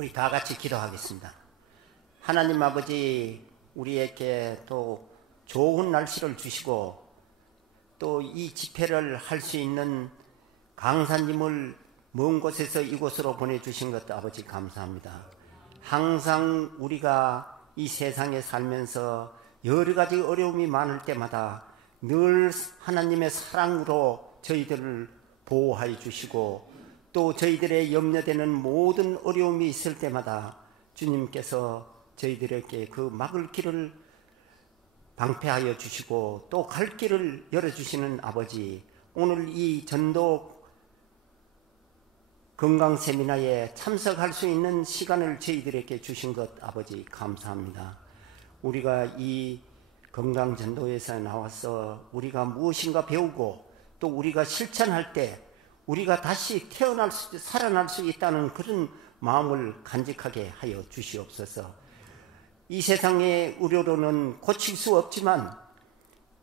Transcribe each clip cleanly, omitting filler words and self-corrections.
우리 다 같이 기도하겠습니다. 하나님 아버지, 우리에게 또 좋은 날씨를 주시고 또 이 집회를 할 수 있는 강사님을 먼 곳에서 이곳으로 보내주신 것 아버지 감사합니다. 항상 우리가 이 세상에 살면서 여러 가지 어려움이 많을 때마다 늘 하나님의 사랑으로 저희들을 보호하여 주시고 또 저희들의 염려되는 모든 어려움이 있을 때마다 주님께서 저희들에게 그 막을 길을 방패하여 주시고 또 갈 길을 열어주시는 아버지, 오늘 이 전도 건강 세미나에 참석할 수 있는 시간을 저희들에게 주신 것 아버지 감사합니다. 우리가 이 건강 전도에서 나와서 우리가 무엇인가 배우고 또 우리가 실천할 때 우리가 다시 살아날 수 있다는 그런 마음을 간직하게 하여 주시옵소서. 이 세상의 의료로는 고칠 수 없지만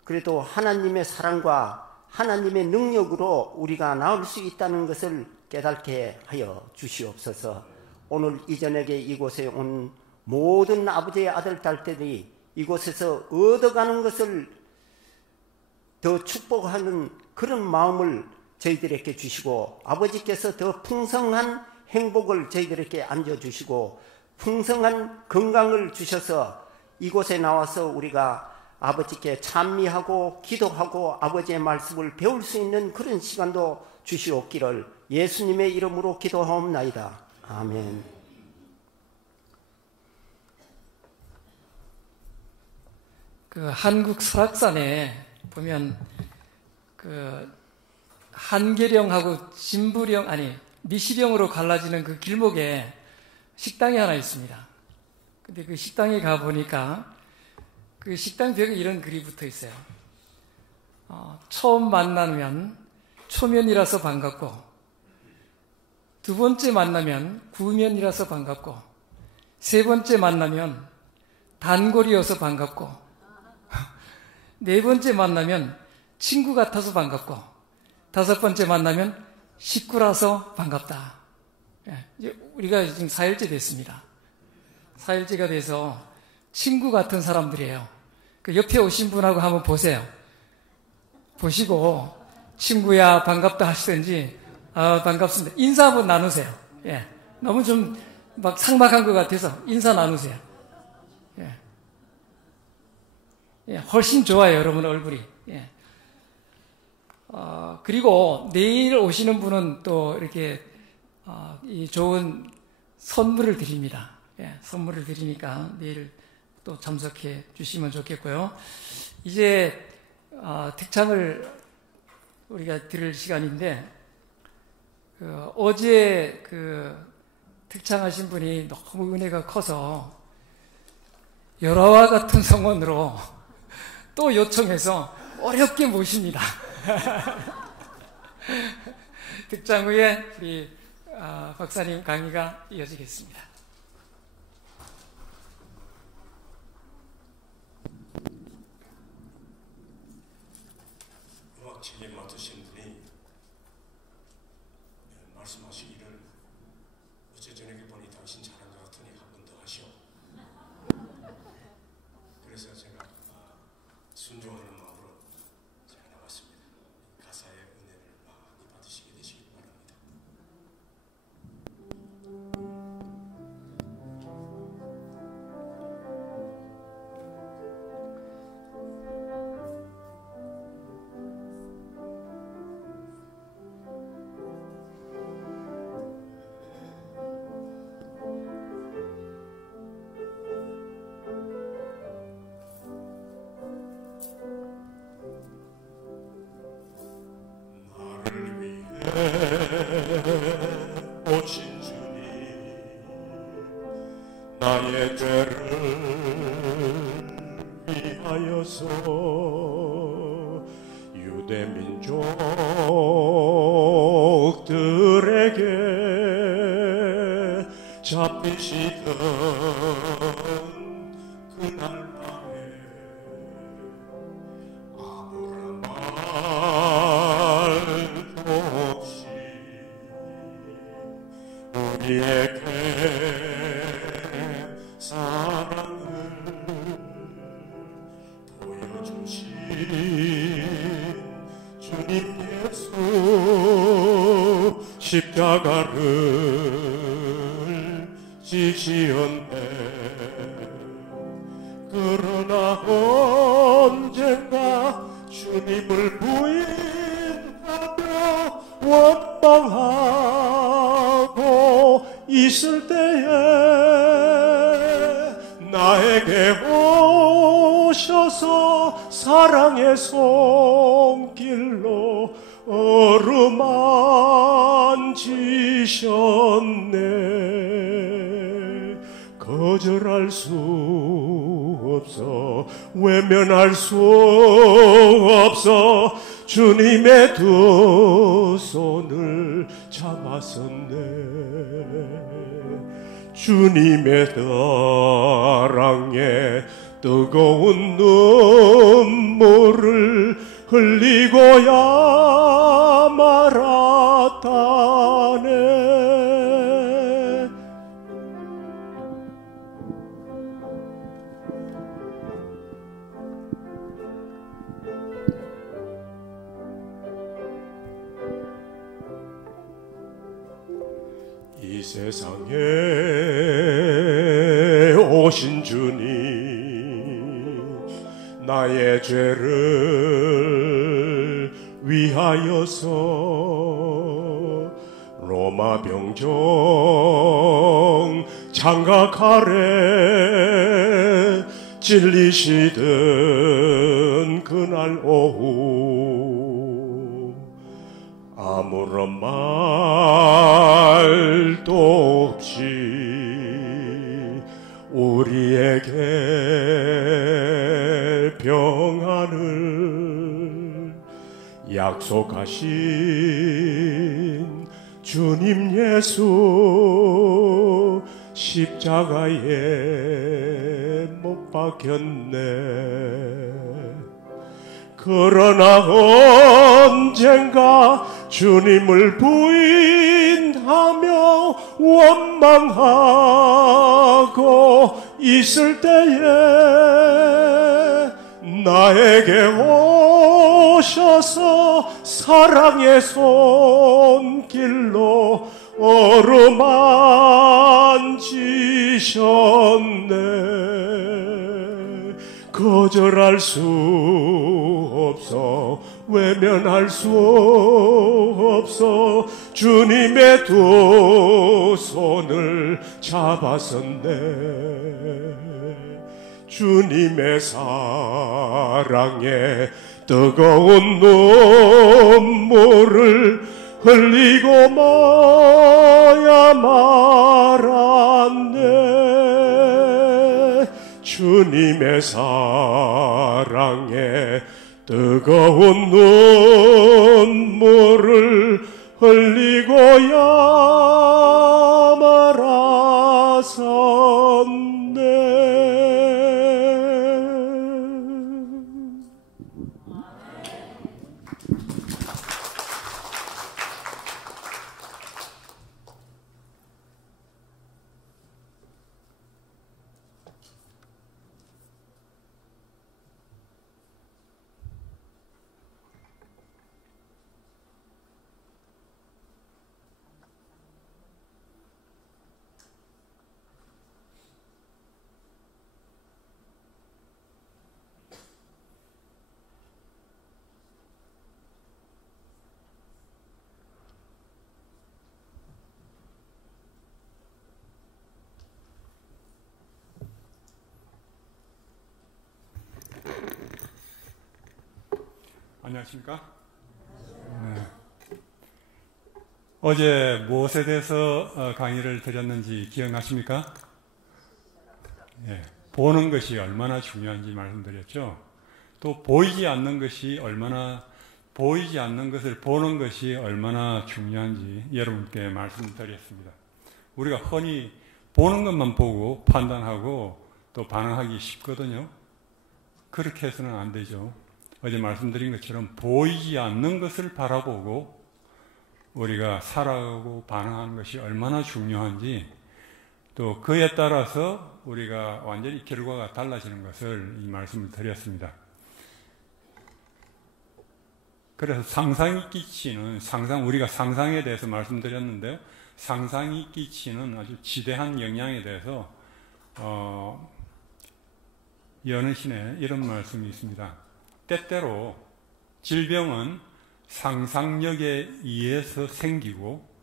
그래도 하나님의 사랑과 하나님의 능력으로 우리가 나을 수 있다는 것을 깨닫게 하여 주시옵소서. 오늘 이 저녁에 이곳에 온 모든 아버지의 아들, 딸들이 이곳에서 얻어가는 것을 더 축복하는 그런 마음을 저희들에게 주시고 아버지께서 더 풍성한 행복을 저희들에게 안겨주시고 풍성한 건강을 주셔서 이곳에 나와서 우리가 아버지께 찬미하고 기도하고 아버지의 말씀을 배울 수 있는 그런 시간도 주시옵기를 예수님의 이름으로 기도하옵나이다. 아멘. 그 한국 설악산에 보면 그 한계령하고 진부령 미시령으로 갈라지는 그 길목에 식당이 하나 있습니다. 근데 그 식당에 가 보니까 그 식당 벽에 이런 글이 붙어 있어요. 처음 만나면 초면이라서 반갑고, 두 번째 만나면 구면이라서 반갑고, 세 번째 만나면 단골이어서 반갑고, 네 번째 만나면 친구 같아서 반갑고, 다섯 번째 만나면 식구라서 반갑다. 이제 우리가 지금 4일째 됐습니다. 4일째가 돼서 친구 같은 사람들이에요. 그 옆에 오신 분하고 한번 보세요. 보시고 친구야 반갑다 하시든지 반갑습니다. 인사 한번 나누세요. 예. 너무 좀 막 삭막한 것 같아서 인사 나누세요. 예. 예. 훨씬 좋아요, 여러분 얼굴이. 예. 그리고 내일 오시는 분은 또 이렇게 이 좋은 선물을 드립니다. 예, 선물을 드리니까 내일 또 참석해 주시면 좋겠고요. 이제 특창을 우리가 들을 시간인데 어제 그 특창하신 분이 너무 은혜가 커서 열화와 같은 성원으로 또 요청해서 어렵게 모십니다. 특창 후에 우리 박사님 강의가 이어지겠습니다. 음악 책임 맡으신 분이 말씀하시기를 어제 저녁에 보니 당신 잘한 것 같으니 한 번 더 하시오. 그래서 제가 순종하는 마음으로 제가 나왔습니다. 가사의 은혜를 많이 받으시게 되시길 바랍니다. 나를 위해 오신 주님, 나의 죄를 위하여서 유대 민족들에게 잡히시던 그날 밤에 아무런 말도 없이 우리에게 십자가를 지시었네. 그러나 언젠가 주님을 부인하며 원망하고 있을 때에 나에게 오셔서 사랑의 손길로 어루만지셨네. 거절할 수 없어, 외면할 수 없어, 주님의 두 손을 잡았었네. 주님의 사랑에 뜨거운 눈물을 흘리고야 말았다네. 이 세상에 오신 주님, 나의 죄를 위하여서 로마 병정 장각 아래 찔리시던 그날 오후 아무런 말도 없이 우리에게 평안을 약속하신 주님 예수 십자가에 못 박혔네. 그러나 언젠가 주님을 부인하며 원망하고 있을 때에 나에게 오셔서 사랑의 손길로 어루만지셨네. 거절할 수 없어, 외면할 수 없어, 주님의 두 손을 잡았었네. 주님의 사랑에 뜨거운 눈물을 흘리고 마야 말았네. 주님의 사랑에 뜨거운 눈물을 흘리고야 말았었네. 안녕하십니까? 네. 어제 무엇에 대해서 강의를 드렸는지 기억나십니까? 예, 보는 것이 얼마나 중요한지 말씀드렸죠. 또 보이지 않는 것이 보이지 않는 것을 보는 것이 얼마나 중요한지 여러분께 말씀드렸습니다. 우리가 흔히 보는 것만 보고 판단하고 또 반응하기 쉽거든요. 그렇게 해서는 안 되죠. 어제 말씀드린 것처럼 보이지 않는 것을 바라보고 우리가 살아가고 반응하는 것이 얼마나 중요한지, 또 그에 따라서 우리가 완전히 결과가 달라지는 것을 이 말씀을 드렸습니다. 그래서 상상이 끼치는 우리가 상상에 대해서 말씀드렸는데요. 상상이 끼치는 아주 지대한 영향에 대해서 여느신에 이런 말씀이 있습니다. 때때로 질병은 상상력에 의해서 생기고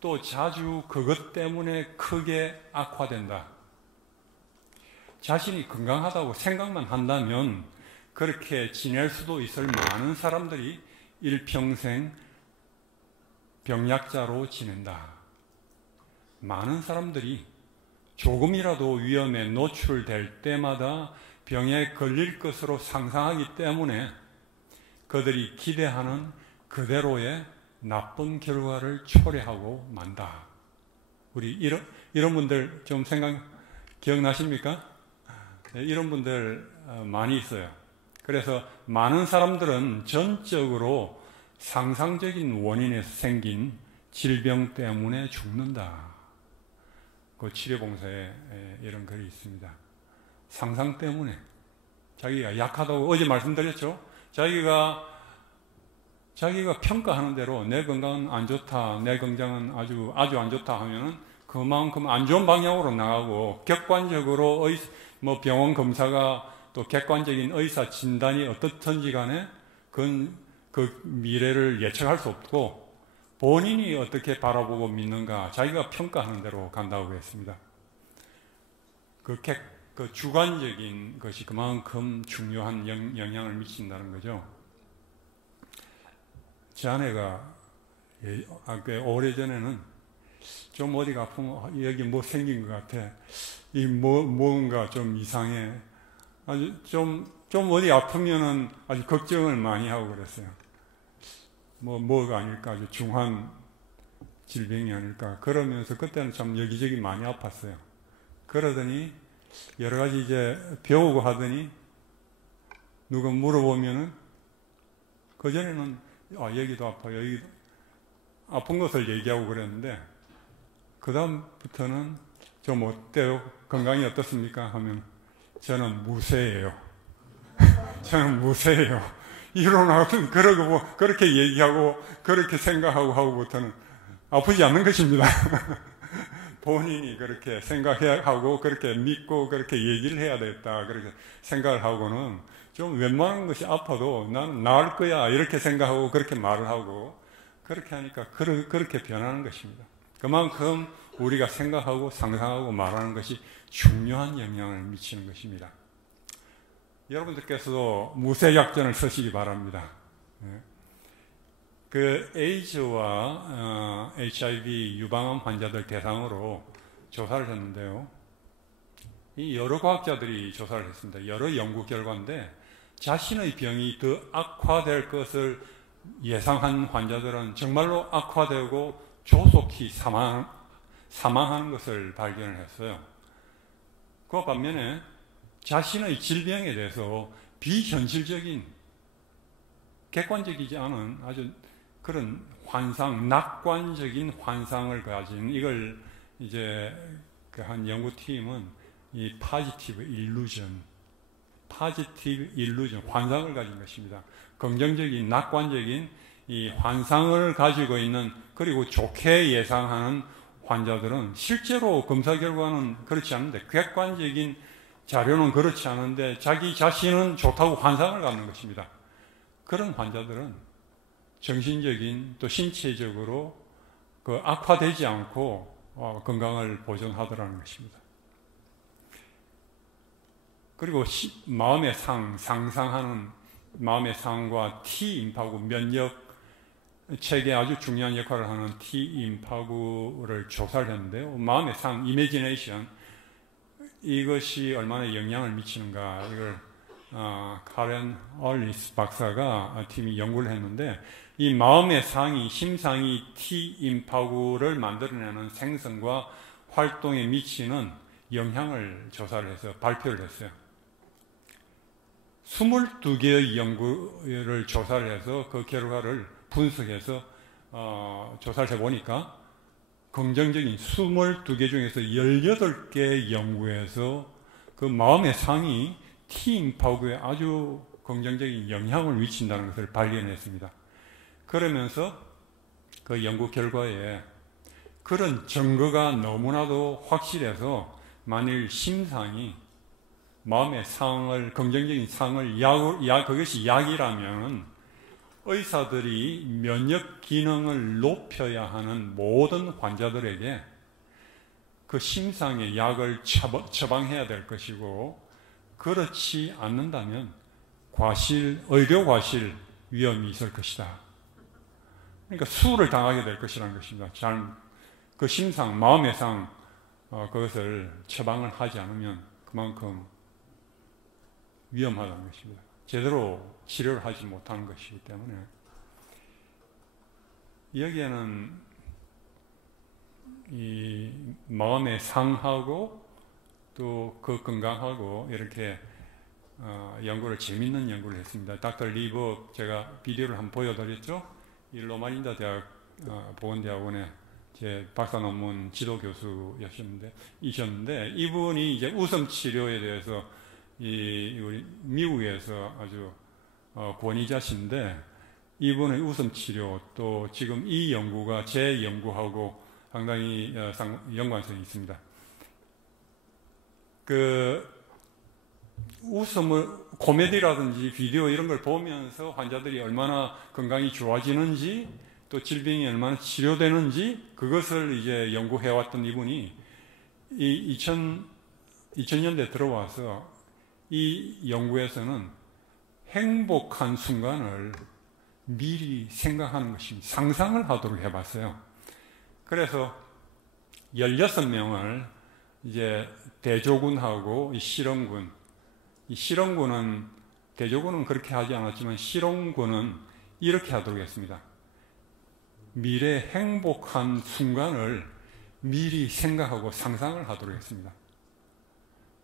또 자주 그것 때문에 크게 악화된다. 자신이 건강하다고 생각만 한다면 그렇게 지낼 수도 있을 많은 사람들이 일평생 병약자로 지낸다. 많은 사람들이 조금이라도 위험에 노출될 때마다 병에 걸릴 것으로 상상하기 때문에 그들이 기대하는 그대로의 나쁜 결과를 초래하고 만다. 우리 이런 분들 좀 기억나십니까? 네, 이런 분들 많이 있어요. 그래서 많은 사람들은 전적으로 상상적인 원인에서 생긴 질병 때문에 죽는다. 그 치료봉사에 이런 글이 있습니다. 상상 때문에 자기가 약하다고 어제 말씀드렸죠. 자기가 평가하는 대로 내 건강은 안 좋다, 내 건강은 아주 안 좋다 하면은 그만큼 안 좋은 방향으로 나가고 객관적으로 병원 검사가 또 객관적인 의사 진단이 어떻든지 간에 그 미래를 예측할 수 없고 본인이 어떻게 바라보고 믿는가 자기가 평가하는 대로 간다고 했습니다. 그 주관적인 것이 그만큼 중요한 영향을 미친다는 거죠. 제 아내가 오래전에는 좀 어디가 아프면 여기 뭐 생긴 것 같아. 뭔가 좀 이상해. 아주 좀 어디 아프면은 아주 걱정을 많이 하고 그랬어요. 뭐가 아닐까, 아주 중한 질병이 아닐까. 그러면서 그때는 참 여기저기 많이 아팠어요. 그러더니 여러 가지 이제 배우고 하더니 누가 물어보면은 그전에는 여기도 아파, 여기도 아픈 것을 얘기하고 그랬는데 그 다음부터는 좀 어때요? 건강이 어떻습니까? 하면 저는 무쇠예요. 저는 무쇠예요. 이론하고는 그러고 그렇게 얘기하고 그렇게 생각하고 하고부터는 아프지 않는 것입니다. 본인이 그렇게 생각하고 그렇게 믿고 그렇게 얘기를 해야 되겠다 그렇게 생각을 하고는 좀 웬만한 것이 아파도 나는 나을 거야 이렇게 생각하고 그렇게 말을 하고 그렇게 하니까 그렇게 변하는 것입니다. 그만큼 우리가 생각하고 상상하고 말하는 것이 중요한 영향을 미치는 것입니다. 여러분들께서도 무쇠약전을 쓰시기 바랍니다. 그 에이즈와 HIV 유방암 환자들 대상으로 조사를 했는데요. 이 여러 과학자들이 조사를 했습니다. 여러 연구 결과인데 자신의 병이 더 악화될 것을 예상한 환자들은 정말로 악화되고 조속히 사망하는 것을 발견을 했어요. 그 반면에 자신의 질병에 대해서 비현실적인 객관적이지 않은 아주 그런 낙관적인 환상을 가진 이걸 이제 그 한 연구팀은 이 파지티브 일루전, 환상을 가진 것입니다. 긍정적인 낙관적인 이 환상을 가지고 있는 그리고 좋게 예상하는 환자들은 실제로 검사 결과는 그렇지 않은데 객관적인 자료는 그렇지 않은데 자기 자신은 좋다고 환상을 갖는 것입니다. 그런 환자들은 정신적인 또 신체적으로 악화되지 않고 건강을 보존하더라는 것입니다. 그리고 마음의 상상하는 마음의 상과 T임파구 면역 체계에 아주 중요한 역할을 하는 T임파구를 조사를 했는데요. 마음의 상, 이미지네이션 이것이 얼마나 영향을 미치는가 이걸 카렌 얼리스 박사가 팀이 연구를 했는데 이 마음의 상이 심상이 T임파구를 만들어내는 생성과 활동에 미치는 영향을 조사를 해서 발표를 했어요. 22개의 연구를 조사를 해서 그 결과를 분석해서 조사를 해보니까 긍정적인 22개 중에서 18개 연구에서 그 마음의 상이 T임파구에 아주 긍정적인 영향을 미친다는 것을 발견했습니다. 그러면서 그 연구 결과에 그런 증거가 너무나도 확실해서 만일 심상이 마음의 상을, 긍정적인 상을, 그것이 약이라면 의사들이 면역 기능을 높여야 하는 모든 환자들에게 그 심상의 약을 처방해야 될 것이고, 그렇지 않는다면 의료 과실 위험이 있을 것이다. 그러니까 수를 당하게 될 것이라는 것입니다. 그 심상, 마음의 상, 그것을 처방을 하지 않으면 그만큼 위험하다는 것입니다. 제대로 치료를 하지 못하는 것이기 때문에. 여기에는 이 마음의 상하고 또 그 건강하고 이렇게 연구를, 재밌는 연구를 했습니다. 닥터 리버, 제가 비디오를 한번 보여드렸죠. 이 로마린다 대학 보건대학원의 제 박사 논문 지도 교수이셨는데, 이분이 이제 우성 치료에 대해서 우리 미국에서 아주 권위자신데, 이분의 우성 치료, 또 지금 이 연구가 제 연구하고 상당히 연관성이 있습니다. 그 웃음을, 코미디라든지 비디오 이런 걸 보면서 환자들이 얼마나 건강이 좋아지는지, 또 질병이 얼마나 치료되는지, 그것을 이제 연구해왔던 이분이 이 2000년대 들어와서 이 연구에서는 행복한 순간을 미리 생각하는 것입니다. 상상을 하도록 해봤어요. 그래서 16명을 이제 대조군하고 이 실험군은 대조군은 그렇게 하지 않았지만 실험군은 이렇게 하도록 했습니다. 미래 행복한 순간을 미리 생각하고 상상을 하도록 했습니다.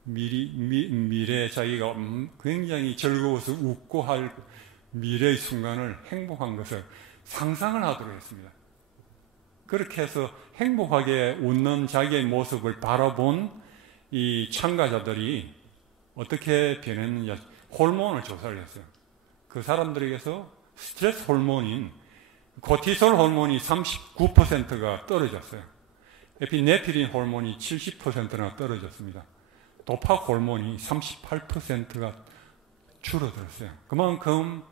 미래 자기가 굉장히 즐거워서 웃고 할 미래의 순간을, 행복한 것을 상상을 하도록 했습니다. 그렇게 해서 행복하게 웃는 자기의 모습을 바라본 이 참가자들이 어떻게 변했는지 호르몬을 조사를 했어요. 그 사람들에게서 스트레스 호르몬인 코티솔 호르몬이 39%가 떨어졌어요. 에피네프린 호르몬이 70%나 떨어졌습니다. 도파 호르몬이 38%가 줄어들었어요. 그만큼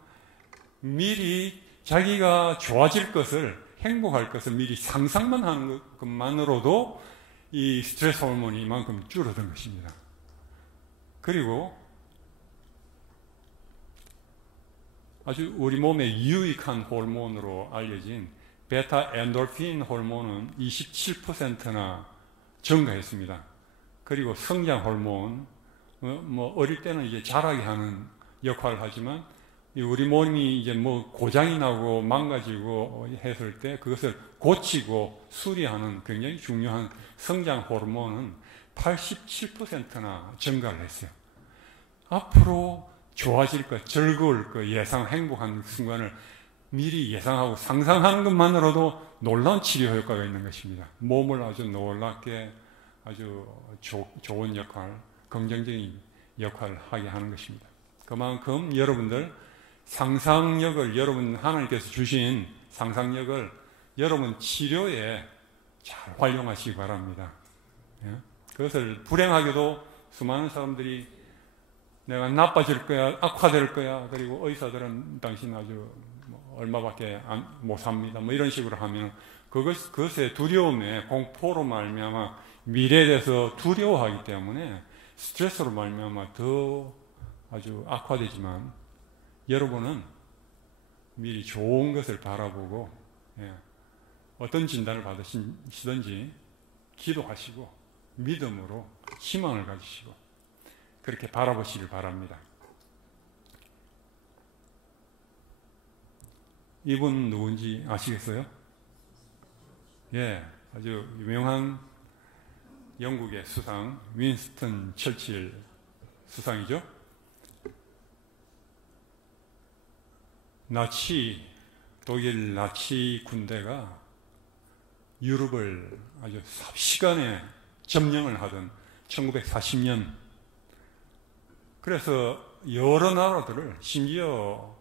미리 자기가 좋아질 것을, 행복할 것을 미리 상상만 하는 것만으로도 이 스트레스 호르몬이 이만큼 줄어든 것입니다. 그리고 아주 우리 몸에 유익한 호르몬으로 알려진 베타 엔도르핀 호르몬은 27%나 증가했습니다. 그리고 성장 호르몬, 어릴 때는 이제 자라게 하는 역할을 하지만 우리 몸이 이제 고장이 나고 망가지고 했을 때 그것을 고치고 수리하는 굉장히 중요한 성장 호르몬은 87%나 증가를 했어요. 앞으로 좋아질 것, 즐거울 것, 행복한 순간을 미리 예상하고 상상하는 것만으로도 놀라운 치료 효과가 있는 것입니다. 몸을 아주 놀랍게 아주 좋은 역할, 긍정적인 역할을 하게 하는 것입니다. 그만큼 여러분들 상상력을, 여러분 하나님께서 주신 상상력을 여러분 치료에 잘 활용하시기 바랍니다. 그것을 불행하게도 수많은 사람들이 내가 나빠질 거야, 악화될 거야, 그리고 의사들은 당신 아주 얼마밖에 못 삽니다, 이런 식으로 하면 그것의 두려움에, 공포로 말미암아 미래에 대해서 두려워하기 때문에 스트레스로 말미암아 더 아주 악화되지만, 여러분은 미리 좋은 것을 바라보고 어떤 진단을 받으시든지 기도하시고 믿음으로 희망을 가지시고 그렇게 바라보시길 바랍니다. 이분 누군지 아시겠어요? 아주 유명한 영국의 수상, 윈스턴 처칠 수상이죠. 독일 나치 군대가 유럽을 아주 삽시간에 점령을 하던 1940년, 그래서 여러 나라들을, 심지어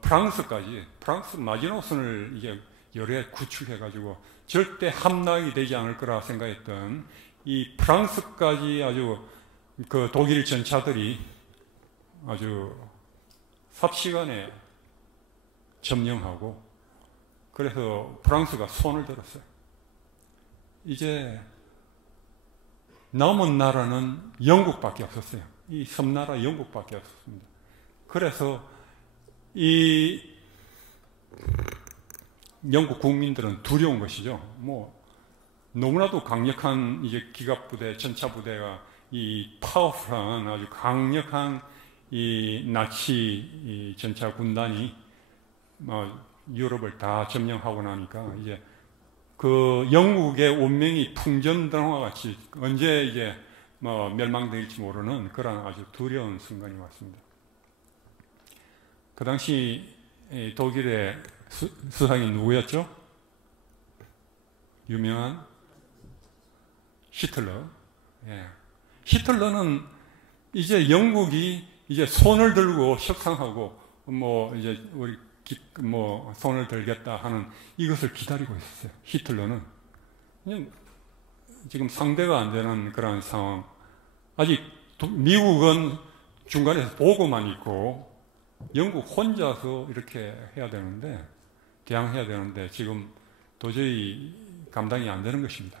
프랑스 마지노선을 이제 여러 해 구축해가지고 절대 함락이 되지 않을 거라 생각했던 이 프랑스까지 아주 그 독일 전차들이 아주 삽시간에 점령하고, 그래서 프랑스가 손을 들었어요. 이제 남은 나라는 영국밖에 없었어요. 이 섬나라 영국밖에 없었습니다. 그래서 이 영국 국민들은 두려운 것이죠. 뭐 너무나도 강력한 이제 기갑부대, 전차부대가 이 파워풀한 아주 강력한 이 나치 이 전차 군단이 유럽을 다 점령하고 나니까 이제 그 영국의 운명이 풍전등화 같이 언제 이제 멸망될지 모르는 그런 아주 두려운 순간이 왔습니다. 그 당시 독일의 수상이 누구였죠? 유명한 히틀러. 예. 히틀러는 이제 영국이 이제 손을 들고 협상하고 이제 우리 손을 들겠다 하는 이것을 기다리고 있었어요. 히틀러는 지금 상대가 안 되는 그런 상황. 아직 미국은 중간에서 보고만 있고 영국 혼자서 이렇게 해야 되는데, 대항해야 되는데 지금 도저히 감당이 안 되는 것입니다.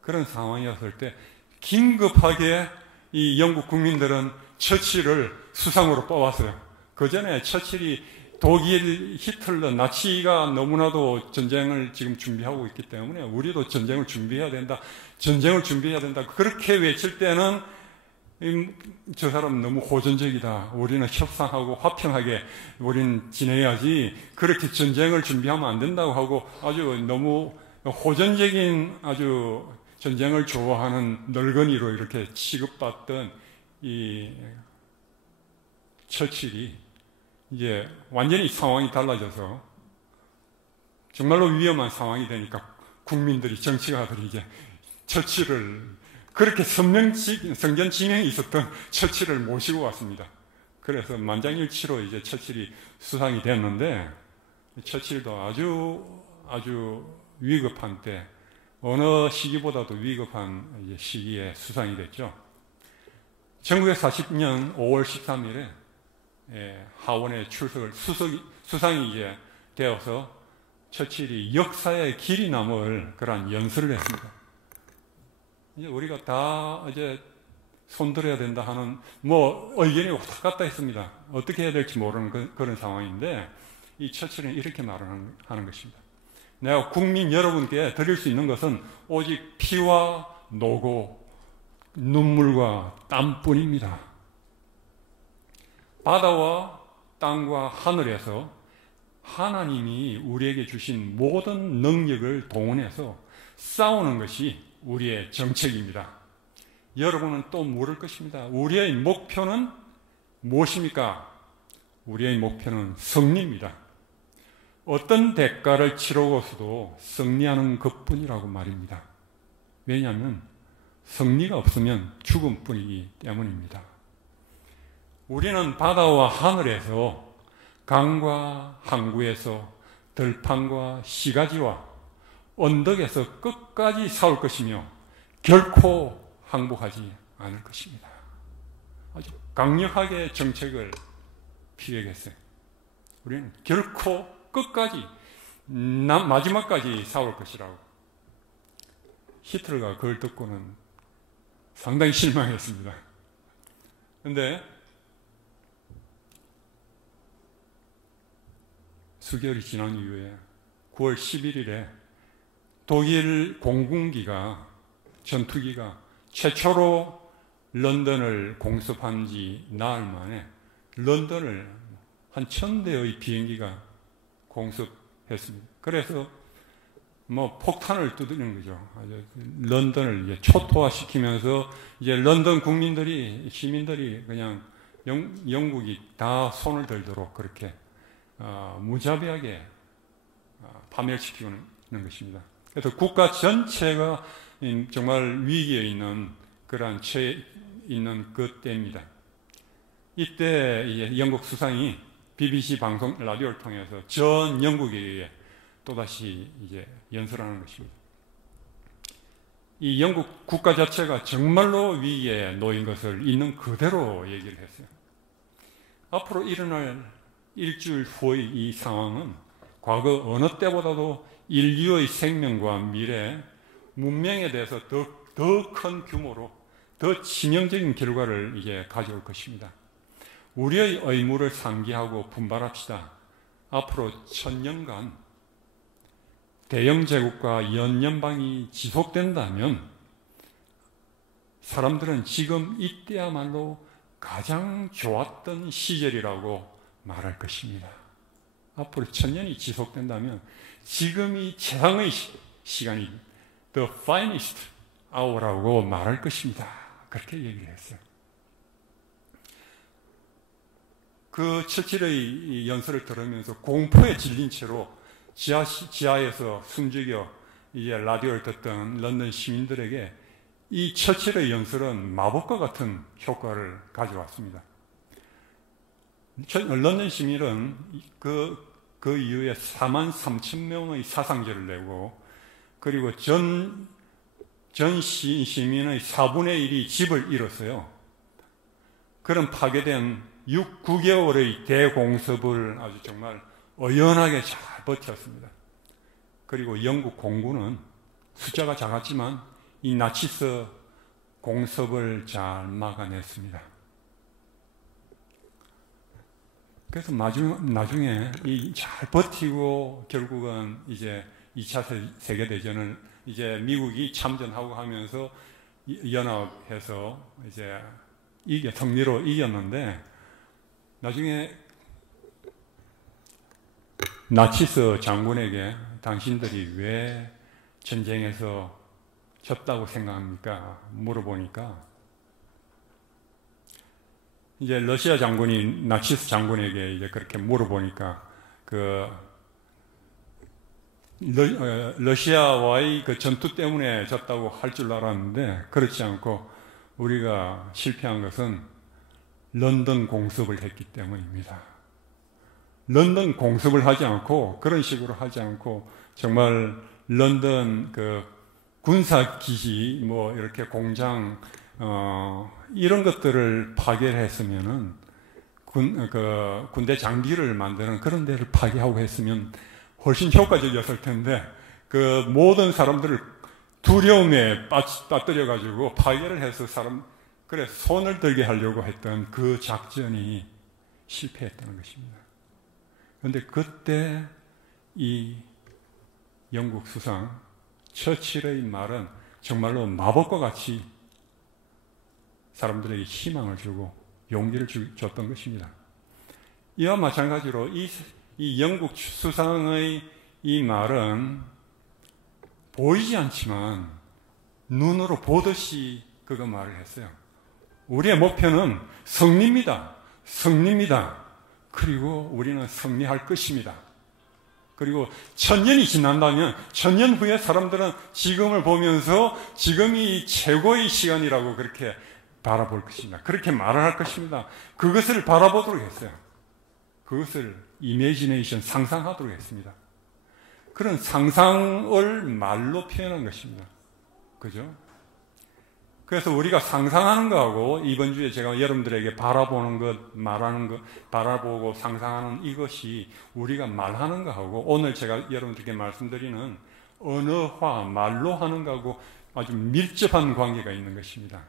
그런 상황이었을 때 긴급하게 이 영국 국민들은 처칠을 수상으로 뽑았어요. 그 전에 처칠이 독일, 히틀러, 나치가 너무나도 전쟁을 지금 준비하고 있기 때문에 우리도 전쟁을 준비해야 된다. 전쟁을 준비해야 된다. 그렇게 외칠 때는 저 사람 너무 호전적이다. 우리는 협상하고 화평하게 우리는 지내야지. 그렇게 전쟁을 준비하면 안 된다고 하고 아주 너무 호전적인 아주 전쟁을 좋아하는 늙은이로 이렇게 취급받던 이 처칠이 이제 완전히 상황이 달라져서 정말로 위험한 상황이 되니까 국민들이, 정치가들이 이제 처칠을, 그렇게 성견지명이 있었던 처칠을 모시고 왔습니다. 그래서 만장일치로 이제 처칠이 수상이 됐는데, 처칠도 아주 위급한 때, 어느 시기보다도 위급한 시기에 수상이 됐죠. 1940년 5월 13일에 하원에 수상이 이제 되어서 처칠이 역사의 길이 남을 그런 연설을 했습니다. 이제 우리가 다 이제 손들어야 된다 하는 의견이 왔다 갔다 했습니다. 어떻게 해야 될지 모르는 그런 상황인데, 이 처칠은 이렇게 말을 하는 것입니다. 내가 국민 여러분께 드릴 수 있는 것은 오직 피와 노고, 눈물과 땀뿐입니다. 바다와 땅과 하늘에서 하나님이 우리에게 주신 모든 능력을 동원해서 싸우는 것이 우리의 정책입니다. 여러분은 또 물을 것입니다. 우리의 목표는 무엇입니까? 우리의 목표는 승리입니다. 어떤 대가를 치르고서도 승리하는 것뿐이라고 말입니다. 왜냐하면 승리가 없으면 죽음뿐이기 때문입니다. 우리는 바다와 하늘에서, 강과 항구에서, 들판과 시가지와 언덕에서 끝까지 싸울 것이며 결코 항복하지 않을 것입니다. 아주 강력하게 정책을 피력했어요. 우리는 결코 끝까지, 마지막까지 싸울 것이라고. 히틀러가 그걸 듣고는 상당히 실망했습니다. 그런데 수개월이 지난 이후에 9월 11일에 독일 공군기가, 전투기가 최초로 런던을 공습한 지 나흘 만에 런던을 한 1000대의 비행기가 공습했습니다. 그래서 폭탄을 두드리는 거죠. 런던을 이제 초토화시키면서 이제 런던 국민들이, 시민들이 그냥 영국이 다 손을 들도록 그렇게 무자비하게 파멸시키는 것입니다. 그래서 국가 전체가 정말 위기에 있는 그러한 처해 있는 그때입니다. 이때 이제 영국 수상이 BBC 방송 라디오를 통해서 전 영국에 의해 또다시 이제 연설하는 것입니다. 이 영국 국가 자체가 정말로 위기에 놓인 것을 있는 그대로 얘기를 했어요. 앞으로 일어날 일주일 후의 이 상황은 과거 어느 때보다도 인류의 생명과 미래, 문명에 대해서 더 큰 규모로 더 치명적인 결과를 이제 가져올 것입니다. 우리의 의무를 상기하고 분발합시다. 앞으로 1000년간 대영 제국과 연연방이 지속된다면 사람들은 지금 이때야말로 가장 좋았던 시절이라고 말할 것입니다. 앞으로 1000년이 지속된다면 지금이 최상의 시간이 the finest hour라고 말할 것입니다. 그렇게 얘기를 했어요. 그 처칠의 연설을 들으면서 공포에 질린 채로 지하에서 숨죽여 이제 라디오를 듣던 런던 시민들에게 이 처칠의 연설은 마법과 같은 효과를 가져왔습니다. 런던 시민은 그 이후에 43,000명의 사상자를 내고, 그리고 전 시민의 4분의 1이 집을 잃었어요. 그런 파괴된 9개월의 대공습을 아주 정말 의연하게 잘 버텼습니다. 그리고 영국 공군은 숫자가 작았지만 이 나치스 공습을 잘 막아냈습니다. 그래서 나중에 잘 버티고 결국은 이제 2차 세계대전을 이제 미국이 참전하고 하면서 연합해서 이제 승리로 이겼는데, 나중에 나치스 장군에게 당신들이 왜 전쟁에서 졌다고 생각합니까? 물어보니까 이제 러시아 장군이 나치스 장군에게 이제 그렇게 물어보니까 러시아와의 그 전투 때문에 졌다고 할 줄 알았는데 그렇지 않고 우리가 실패한 것은 런던 공습을 했기 때문입니다. 런던 공습을 하지 않고 그런 식으로 하지 않고 정말 런던 그 군사 기지 뭐 이렇게 공장 이런 것들을 파괴했으면은 군대 장비를 만드는 그런 데를 파괴하고 했으면 훨씬 효과적이었을 텐데 그 모든 사람들을 두려움에 빠뜨려 가지고 파괴를 해서 그래서 손을 들게 하려고 했던 그 작전이 실패했다는 것입니다. 그런데 그때 이 영국 수상 처칠의 말은 정말로 마법과 같이 사람들에게 희망을 주고 용기를 줬던 것입니다. 이와 마찬가지로 이 영국 수상의 이 말은 보이지 않지만 눈으로 보듯이 그거 말을 했어요. 우리의 목표는 승리입니다. 승리입니다. 그리고 우리는 승리할 것입니다. 그리고 1000년이 지난다면 1000년 후에 사람들은 지금을 보면서 지금이 최고의 시간이라고 그렇게 바라볼 것입니다. 그렇게 말을 할 것입니다. 그것을 바라보도록 했어요. 그것을 이미지네이션, 상상하도록 했습니다. 그런 상상을 말로 표현한 것입니다. 그죠? 그래서 우리가 상상하는 거하고 이번 주에 제가 여러분들에게 바라보는 것, 말하는 것, 바라보고 상상하는 이것이 우리가 말하는 거하고 오늘 제가 여러분들께 말씀드리는 언어화, 말로 하는 거하고 아주 밀접한 관계가 있는 것입니다.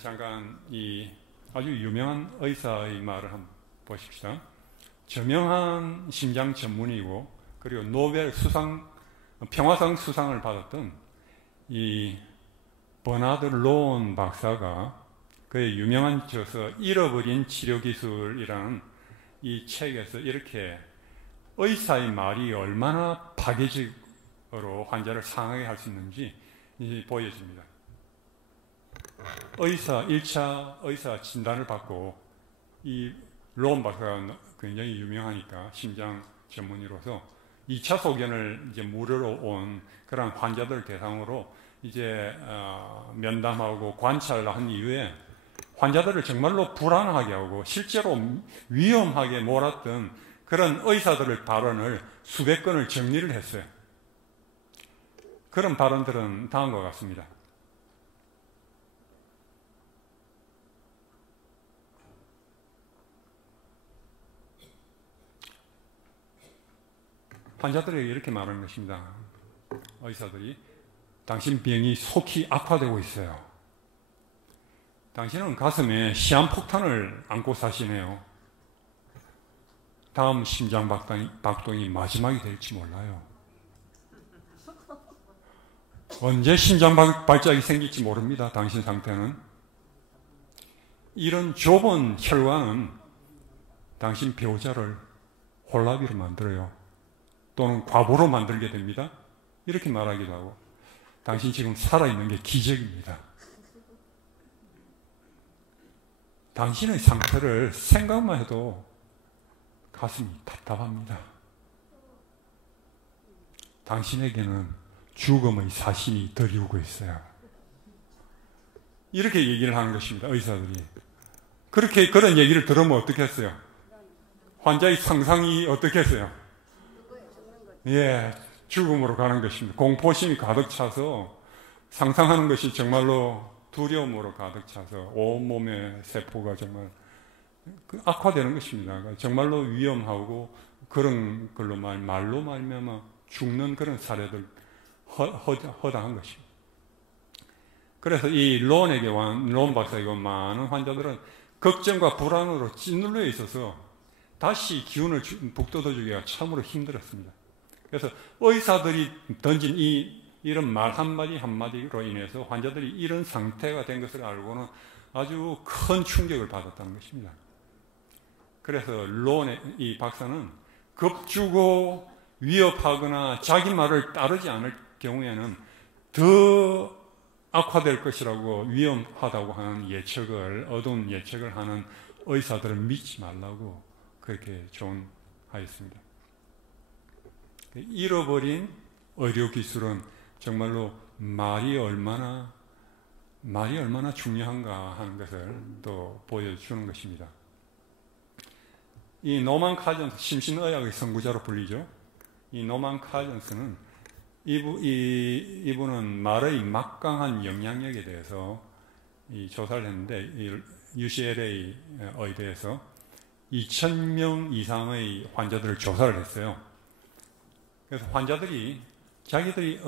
잠깐 이 아주 유명한 의사의 말을 한번 보십시다. 저명한 심장 전문의고 그리고 노벨 평화상 수상을 받았던 이 버나드 로운 박사가 그의 유명한 저서 잃어버린 치료기술이라는 이 책에서 이렇게 의사의 말이 얼마나 파괴적으로 환자를 상하게 할 수 있는지 보여집니다. 1차 의사 진단을 받고 이 로운 박사가 굉장히 유명하니까 심장 전문의로서 2차 소견을 이제 물으러 온 그런 환자들 대상으로 이제 면담하고 관찰을 한 이후에 환자들을 정말로 불안하게 하고 실제로 위험하게 몰았던 그런 의사들의 발언을 수백 건을 정리를 했어요. 그런 발언들은 다음과 같습니다. 환자들에게 이렇게 말하는 것입니다. 의사들이 당신 병이 속히 악화되고 있어요. 당신은 가슴에 시한폭탄을 안고 사시네요. 다음 심장 박동이 마지막이 될지 몰라요. 언제 심장 발작이 생길지 모릅니다. 당신 상태는. 이런 좁은 혈관은 당신 배우자를 홀라비로 만들어요. 또는 과부로 만들게 됩니다. 이렇게 말하기도 하고, 당신 지금 살아있는 게 기적입니다. 당신의 상태를 생각만 해도 가슴이 답답합니다. 당신에게는 죽음의 사신이 들이오고 있어요. 이렇게 얘기를 하는 것입니다. 의사들이. 그런 얘기를 들으면 어떻게 했어요? 환자의 상상이 어떻게 했어요? 예, 죽음으로 가는 것입니다. 공포심이 가득 차서 상상하는 것이 정말로 두려움으로 가득 차서 온몸의 세포가 정말 악화되는 것입니다. 정말로 위험하고 그런 걸로 말로 말미암아 죽는 그런 사례들 허다한 것입니다. 그래서 이 론 박사에게 온 많은 환자들은 걱정과 불안으로 짓눌려 있어서 다시 기운을 북돋워주기가 참으로 힘들었습니다. 그래서 의사들이 던진 이런 말 한마디 한마디로 인해서 환자들이 이런 상태가 된 것을 알고는 아주 큰 충격을 받았다는 것입니다. 그래서 이 박사는 겁주고 위협하거나 자기 말을 따르지 않을 경우에는 더 악화될 것이라고 위험하다고 하는 어두운 예측을 하는 의사들을 믿지 말라고 그렇게 조언하였습니다. 잃어버린 의료기술은 정말로 말이 얼마나 중요한가 하는 것을 또 보여주는 것입니다. 이 노만 카전스, 심신의학의 선구자로 불리죠. 이 노만 카전스는 이분은 말의 막강한 영향력에 대해서 조사를 했는데 UCLA 의대에서 2,000명 이상의 환자들을 조사를 했어요. 그래서 환자들이 자기들이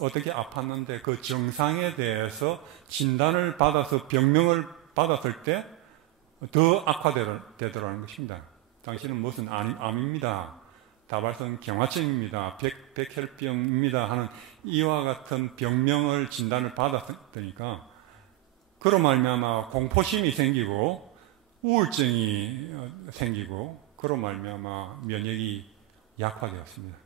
어떻게 아팠는데 그 증상에 대해서 진단을 받아서 병명을 받았을 때 더 악화되더라는 것입니다. 당신은 무슨 암입니다. 다발성 경화증입니다. 백혈병입니다. 하는 이와 같은 병명을 진단을 받았으니까 그로 말미암아 공포심이 생기고 우울증이 생기고 그로 말미암아 면역이 약화되었습니다.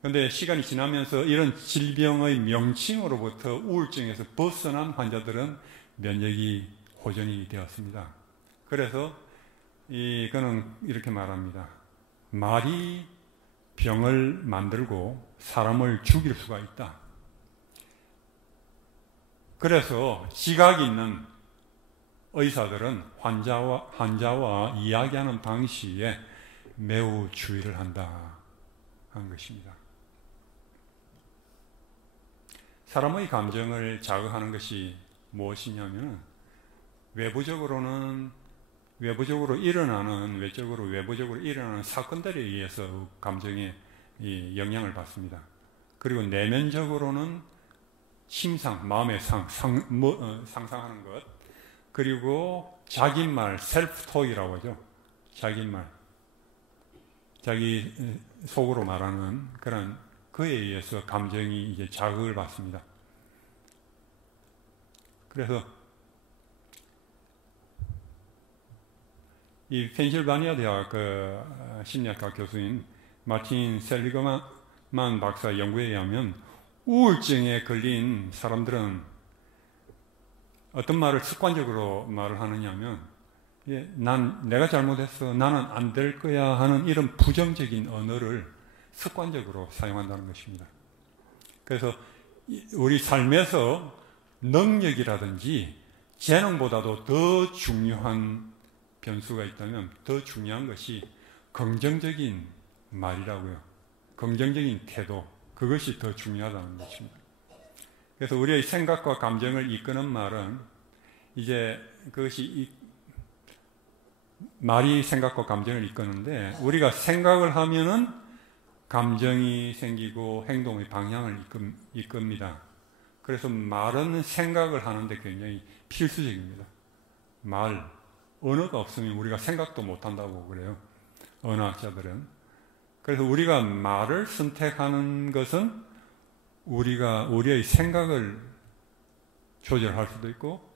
그런데 시간이 지나면서 이런 질병의 명칭으로부터 우울증에서 벗어난 환자들은 면역이 호전이 되었습니다. 그래서 그는 이렇게 말합니다. 말이 병을 만들고 사람을 죽일 수가 있다. 그래서 지각이 있는 의사들은 환자와 이야기하는 방식에 매우 주의를 한다 하는 것입니다. 사람의 감정을 자극하는 것이 무엇이냐면 외부적으로 일어나는 사건들에 의해서 감정에 영향을 받습니다. 그리고 내면적으로는 심상, 마음의 상상하는 것, 그리고 자기말, 셀프톡이라고 하죠. 자기말, 자기 속으로 말하는 그런 그에 의해서 감정이 이제 자극을 받습니다. 그래서 이 펜실바니아 대학 심리학과 교수인 마틴 셀리거만 박사 연구에 의하면 우울증에 걸린 사람들은 어떤 말을 습관적으로 말을 하느냐면 내가 잘못했어, 나는 안 될 거야 하는 이런 부정적인 언어를 습관적으로 사용한다는 것입니다. 그래서 우리 삶에서 능력이라든지 재능보다도 더 중요한 변수가 있다면 더 중요한 것이 긍정적인 말이라고요. 긍정적인 태도. 그것이 더 중요하다는 것입니다. 그래서 우리의 생각과 감정을 이끄는 말은 이제 그것이 말이 생각과 감정을 이끄는데 우리가 생각을 하면은 감정이 생기고 행동의 방향을 이끕니다. 그래서 말은 생각을 하는데 굉장히 필수적입니다. 말, 언어가 없으면 우리가 생각도 못한다고 그래요. 언어학자들은. 그래서 우리가 말을 선택하는 것은 우리의 생각을 조절할 수도 있고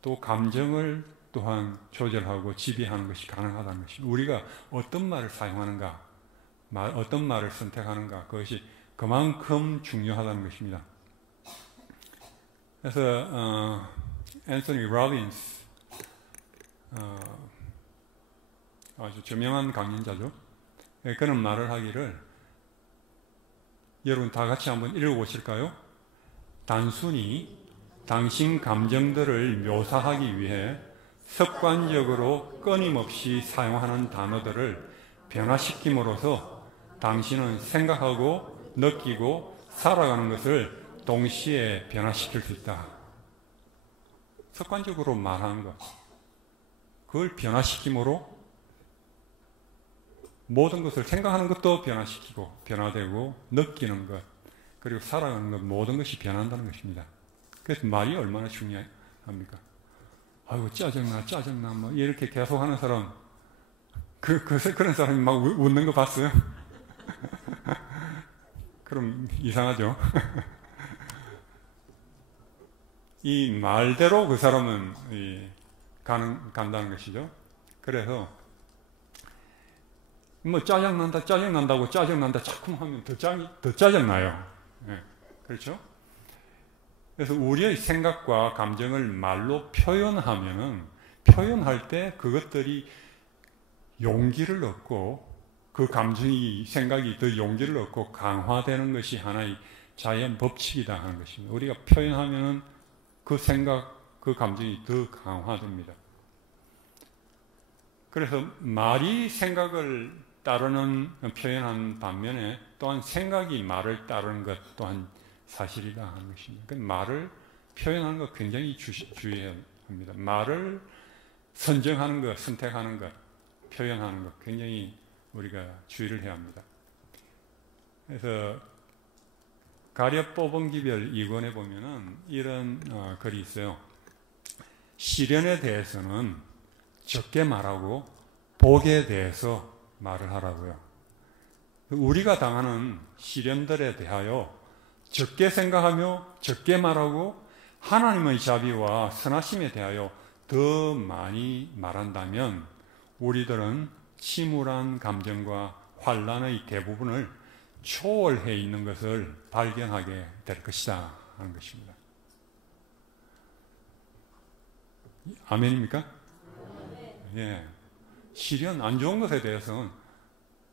또 감정을 또한 조절하고 지배하는 것이 가능하다는 것입니다. 우리가 어떤 말을 사용하는가, 어떤 말을 선택하는가, 그것이 그만큼 중요하다는 것입니다. 그래서 앤서니 로빈스, 아주 저명한 강연자죠. 그런 말을 하기를, 여러분 다 같이 한번 읽어보실까요? 단순히 당신 감정들을 묘사하기 위해 습관적으로 끊임없이 사용하는 단어들을 변화시킴으로써 당신은 생각하고 느끼고 살아가는 것을 동시에 변화시킬 수 있다. 습관적으로 말하는 것, 그걸 변화시킴으로 모든 것을 생각하는 것도 변화시키고 변화되고 느끼는 것, 그리고 살아가는 것, 모든 것이 변한다는 것입니다. 그래서 말이 얼마나 중요합니까? 아이고 짜증나 뭐 이렇게 계속 하는 사람, 그런 사람이 막 웃는 거 봤어요? 그럼 이상하죠? 이 말대로 그 사람은 간다는 것이죠. 그래서 뭐 짜증난다고 짜증난다 자꾸 하면 더 짜증나요. 네, 그렇죠? 그래서 우리의 생각과 감정을 말로 표현할 때 그것들이 용기를 얻고 그 감정이, 생각이 더 용기를 얻고 강화되는 것이 하나의 자연 법칙이다 하는 것입니다. 우리가 표현하면은 그 생각, 그 감정이 더 강화됩니다. 그래서 말이 생각을 따르는, 표현하는 반면에 또한 생각이 말을 따르는 것 또한 사실이다 하는 것입니다. 그러니까 말을 표현하는 것 굉장히 주의해야 합니다. 말을 선정하는 것, 선택하는 것, 표현하는 것 굉장히 우리가 주의를 해야 합니다. 그래서 가려 뽑은 기별 2권에 보면은 이런 글이 있어요. 시련에 대해서는 적게 말하고 복에 대해서 말을 하라고요. 우리가 당하는 시련들에 대하여 적게 생각하며 적게 말하고 하나님의 자비와 선하심에 대하여 더 많이 말한다면 우리들은 침울한 감정과 환난의 대부분을 초월해 있는 것을 발견하게 될 것이다 하는 것입니다. 아멘입니까? 예. 시련, 안 좋은 것에 대해서는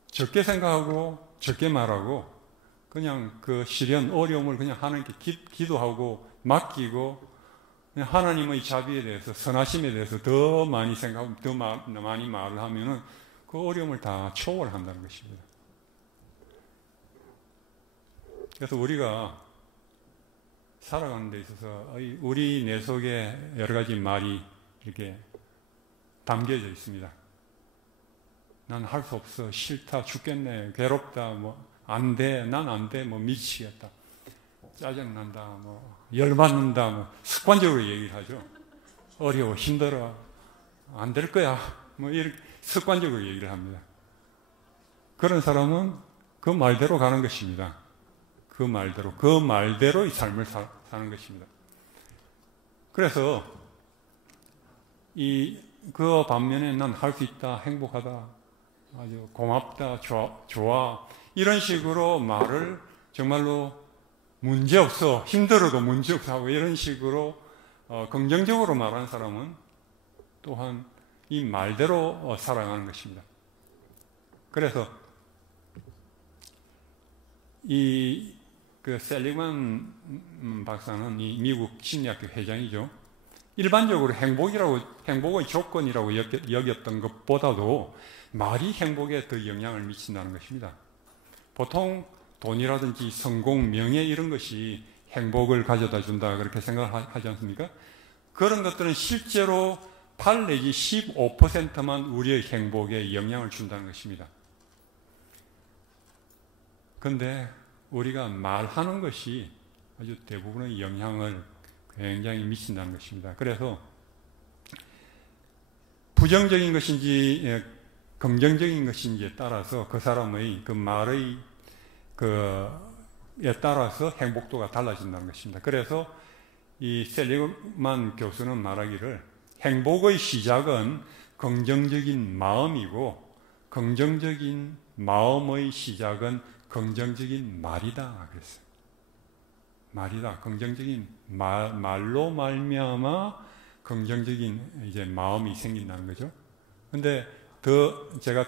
적게 생각하고 적게 말하고 그냥 그 시련, 어려움을 그냥 하나님께 기도하고 맡기고 그냥 하나님의 자비에 대해서, 선하심에 대해서 더 많이 생각하고 더 많이 말을 하면은 그 어려움을 다 초월한다는 것입니다. 그래서 우리가 살아가는 데 있어서 우리 내 속에 여러 가지 말이 이렇게 담겨져 있습니다. 난 할 수 없어, 싫다, 죽겠네, 괴롭다, 뭐 안 돼, 난 안 돼, 뭐 미치겠다, 짜증난다, 뭐 열받는다, 뭐 습관적으로 얘기를 하죠. 어려워, 힘들어, 안 될 거야, 뭐 이렇게 습관적으로 얘기를 합니다. 그런 사람은 그 말대로 가는 것입니다. 그 말대로 이 삶을 사는 것입니다. 그래서 그 반면에 난 할 수 있다, 행복하다, 아주 고맙다, 좋아 이런 식으로 말을 정말로 문제없어, 힘들어도 문제없어 하고 이런 식으로 긍정적으로 말하는 사람은 또한 이 말대로 살아가는 것입니다. 그래서 그 셀리만 박사는 이 미국 심리학교 회장이죠. 일반적으로 행복의 조건이라고 여겼던 것보다도 말이 행복에 더 영향을 미친다는 것입니다. 보통 돈이라든지 성공, 명예 이런 것이 행복을 가져다 준다 그렇게 생각하지 않습니까? 그런 것들은 실제로 8 내지 15%만 우리의 행복에 영향을 준다는 것입니다. 그런데 우리가 말하는 것이 아주 대부분의 영향을 굉장히 미친다는 것입니다. 그래서 부정적인 것인지 긍정적인 것인지에 따라서 그 사람의 그 말의 에 따라서 행복도가 달라진다는 것입니다. 그래서 이 셀리그만 교수는 말하기를 행복의 시작은 긍정적인 마음이고 긍정적인 마음의 시작은 긍정적인 말이다 그랬어요. 말이다. 긍정적인 말로 말미암아 긍정적인 이제 마음이 생긴다는 거죠. 근데 제가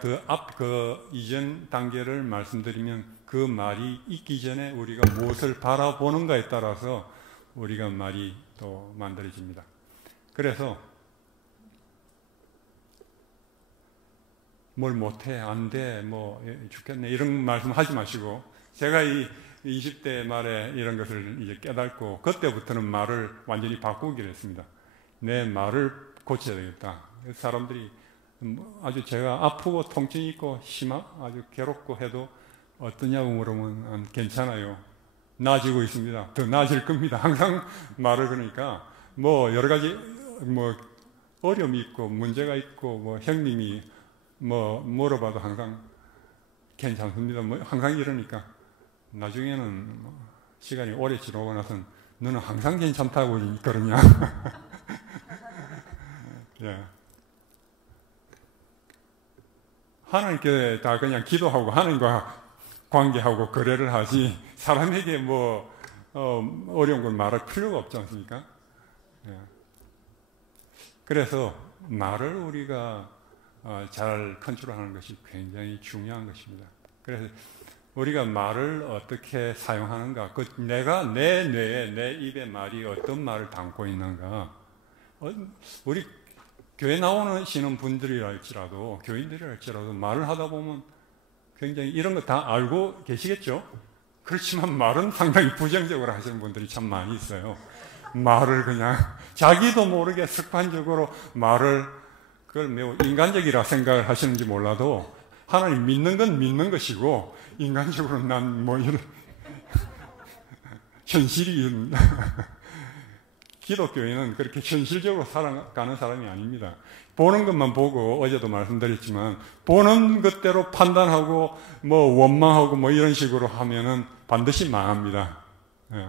이전 단계를 말씀드리면 그 말이 있기 전에 우리가 무엇을 바라보는가에 따라서 우리가 말이 또 만들어집니다. 그래서 뭘 못해, 안 돼, 뭐 죽겠네 이런 말씀 하지 마시고 제가 이 20대 말에 이런 것을 이제 깨닫고 그때부터는 말을 완전히 바꾸기로 했습니다. 내 말을 고쳐야 되겠다. 사람들이 아주 제가 아프고 통증이 있고 아주 괴롭고 해도 어떠냐고 물으면 괜찮아요. 나아지고 있습니다. 더 나아질 겁니다. 항상 말을 그러니까 뭐 여러 가지 뭐 어려움이 있고 문제가 있고 뭐 형님이 뭐 물어봐도 항상 괜찮습니다. 뭐 항상 이러니까 나중에는 시간이 오래 지나고 나서는 너는 항상 괜찮다고 그러냐. 예. 하나님께 다 그냥 기도하고 하나님과 관계하고 거래를 하지 사람에게 뭐 어려운 걸 말할 필요가 없지 않습니까? 예. 그래서 말을 우리가 잘 컨트롤하는 것이 굉장히 중요한 것입니다. 그래서 우리가 말을 어떻게 사용하는가, 내가 내 뇌에 내 입에 말이 어떤 말을 담고 있는가. 우리 교회 나오시는 분들이랄지라도 교인들이랄지라도 말을 하다 보면 굉장히 이런 거 다 알고 계시겠죠? 그렇지만 말은 상당히 부정적으로 하시는 분들이 참 많이 있어요. 말을 그냥 자기도 모르게 습관적으로 말을 그걸 매우 인간적이라 생각을 하시는지 몰라도 하나님 믿는 건 믿는 것이고 인간적으로 난 뭐 이런 현실이 기독교인은 그렇게 현실적으로 살아가는 사람이 아닙니다. 보는 것만 보고 어제도 말씀드렸지만 보는 것대로 판단하고 뭐 원망하고 뭐 이런 식으로 하면은 반드시 망합니다. 예.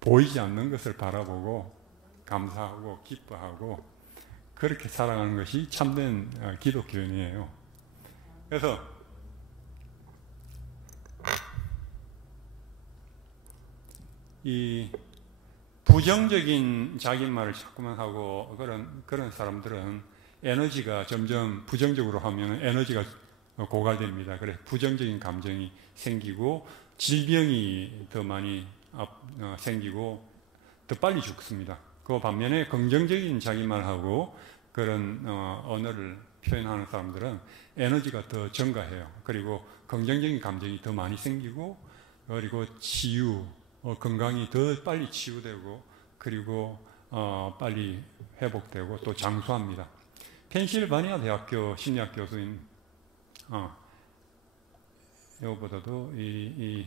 보이지 않는 것을 바라보고 감사하고 기뻐하고 그렇게 살아가는 것이 참된 기독교인이에요. 그래서 이 부정적인 자기 말을 자꾸만 하고 그런 사람들은 에너지가 점점 부정적으로 하면 에너지가 고갈됩니다. 그래서 부정적인 감정이 생기고 질병이 더 많이 생기고 더 빨리 죽습니다. 그 반면에 긍정적인 자기 말하고 그런 언어를 표현하는 사람들은 에너지가 더 증가해요. 그리고 긍정적인 감정이 더 많이 생기고 그리고 치유, 건강이 더 빨리 치유되고 그리고 빨리 회복되고 또 장수합니다. 펜실바니아 대학교 심리학 교수인 이거보다도 이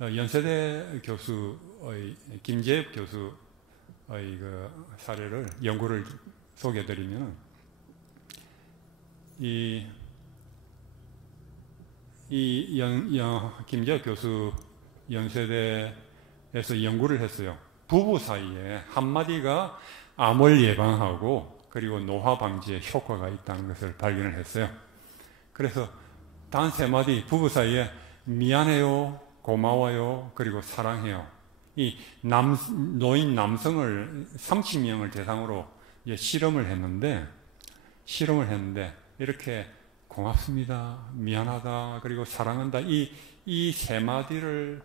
연세대 교수의 김재엽 교수의 그 사례를 연구를 소개해드리면 김재엽 교수 연세대에서 연구를 했어요. 부부 사이에 한마디가 암을 예방하고 그리고 노화 방지에 효과가 있다는 것을 발견을 했어요. 그래서 단 3마디 부부 사이에 미안해요, 고마워요, 그리고 사랑해요. 이 노인 남성을 30명을 대상으로 실험을 했는데 이렇게 고맙습니다, 미안하다, 그리고 사랑한다 이 3마디를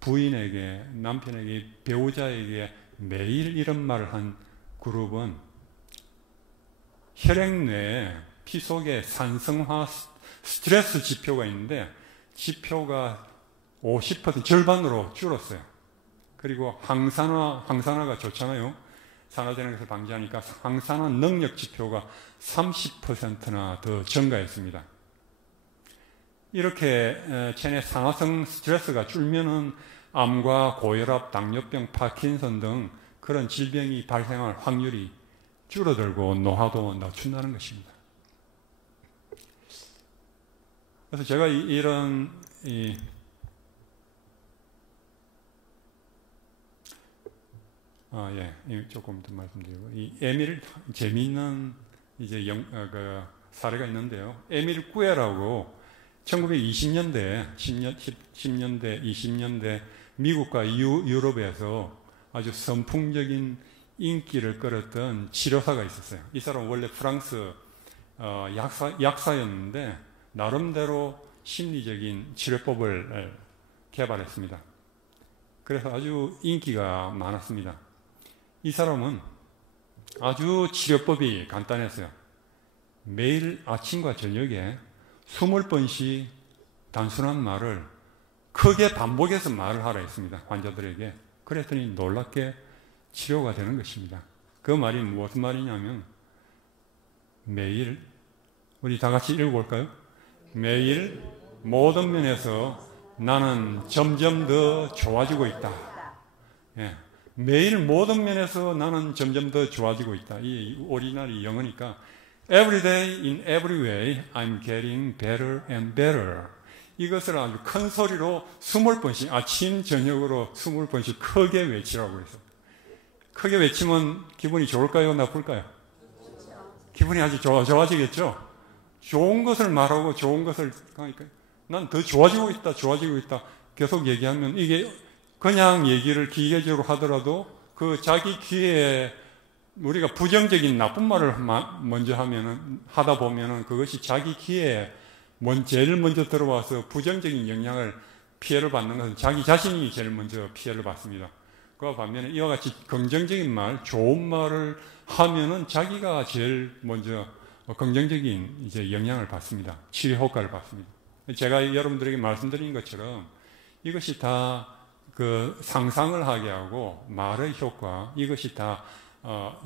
부인에게, 남편에게, 배우자에게 매일 이런 말을 한 그룹은 혈액 내에 피 속에 산성화 스트레스 지표가 있는데 지표가 50% 절반으로 줄었어요. 그리고 항산화가 좋잖아요. 산화제약에서 방지하니까 항산화 능력 지표가 30%나 더 증가했습니다. 이렇게 체내 산화성 스트레스가 줄면은 암과 고혈압, 당뇨병, 파킨슨 등 그런 질병이 발생할 확률이 줄어들고 노화도 낮춘다는 것입니다. 그래서 제가 이런 조금 더 말씀드리고, 재미있는 사례가 있는데요. 에밀 꾸에라고 1920년대, 10년대, 20년대 미국과 유럽에서 아주 선풍적인 인기를 끌었던 치료사가 있었어요. 이 사람은 원래 프랑스 약사였는데 나름대로 심리적인 치료법을 개발했습니다. 그래서 아주 인기가 많았습니다. 이 사람은 아주 치료법이 간단했어요. 매일 아침과 저녁에 20번씩 단순한 말을 크게 반복해서 말을 하라 했습니다. 환자들에게. 그랬더니 놀랍게 치료가 되는 것입니다. 그 말이 무슨 말이냐면 매일, 우리 다 같이 읽어볼까요? 매일 모든 면에서 나는 점점 더 좋아지고 있다. 예. 매일 모든 면에서 나는 점점 더 좋아지고 있다. 이 오리지널이 영어니까 Every day in every way I'm getting better and better. 이것을 아주 큰 소리로 20번씩 아침 저녁으로 20번씩 크게 외치라고 했어요. 크게 외치면 기분이 좋을까요? 나쁠까요? 기분이 아주 좋아지겠죠? 좋은 것을 말하고 좋은 것을 하니까 난 더 좋아지고 있다 계속 얘기하면 이게 그냥 얘기를 기계적으로 하더라도 그 자기 귀에 우리가 부정적인 나쁜 말을 먼저 하다 보면은 그것이 자기 귀에 제일 먼저 들어와서 부정적인 피해를 받는 것은 자기 자신이 제일 먼저 피해를 받습니다. 그와 반면에 이와 같이 긍정적인 말, 좋은 말을 하면은 자기가 제일 먼저 긍정적인 영향을 받습니다. 치료 효과를 받습니다. 제가 여러분들에게 말씀드린 것처럼 이것이 다 그 상상을 하게 하고 말의 효과, 이것이 다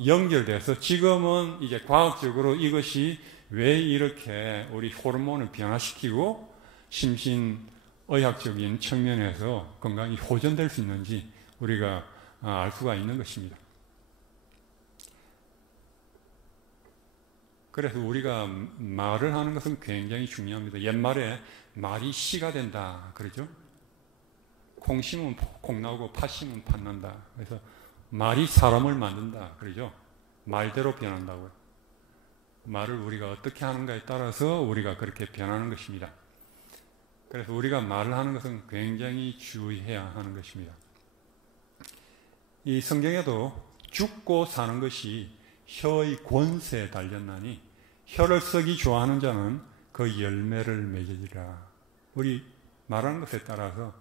연결돼서 지금은 이제 과학적으로 이것이 왜 이렇게 우리 호르몬을 변화시키고 심신의학적인 측면에서 건강이 호전될 수 있는지 우리가 알 수가 있는 것입니다. 그래서 우리가 말을 하는 것은 굉장히 중요합니다. 옛말에 말이 씨가 된다 그러죠. 콩 심으면 콩 나오고 팥 심으면 팥 난다. 그래서 말이 사람을 만든다 그러죠. 말대로 변한다고요. 말을 우리가 어떻게 하는가에 따라서 우리가 그렇게 변하는 것입니다. 그래서 우리가 말을 하는 것은 굉장히 주의해야 하는 것입니다. 이 성경에도 죽고 사는 것이 혀의 권세에 달렸나니 혀를 쓰기 좋아하는 자는 그 열매를 맺으리라. 우리 말하는 것에 따라서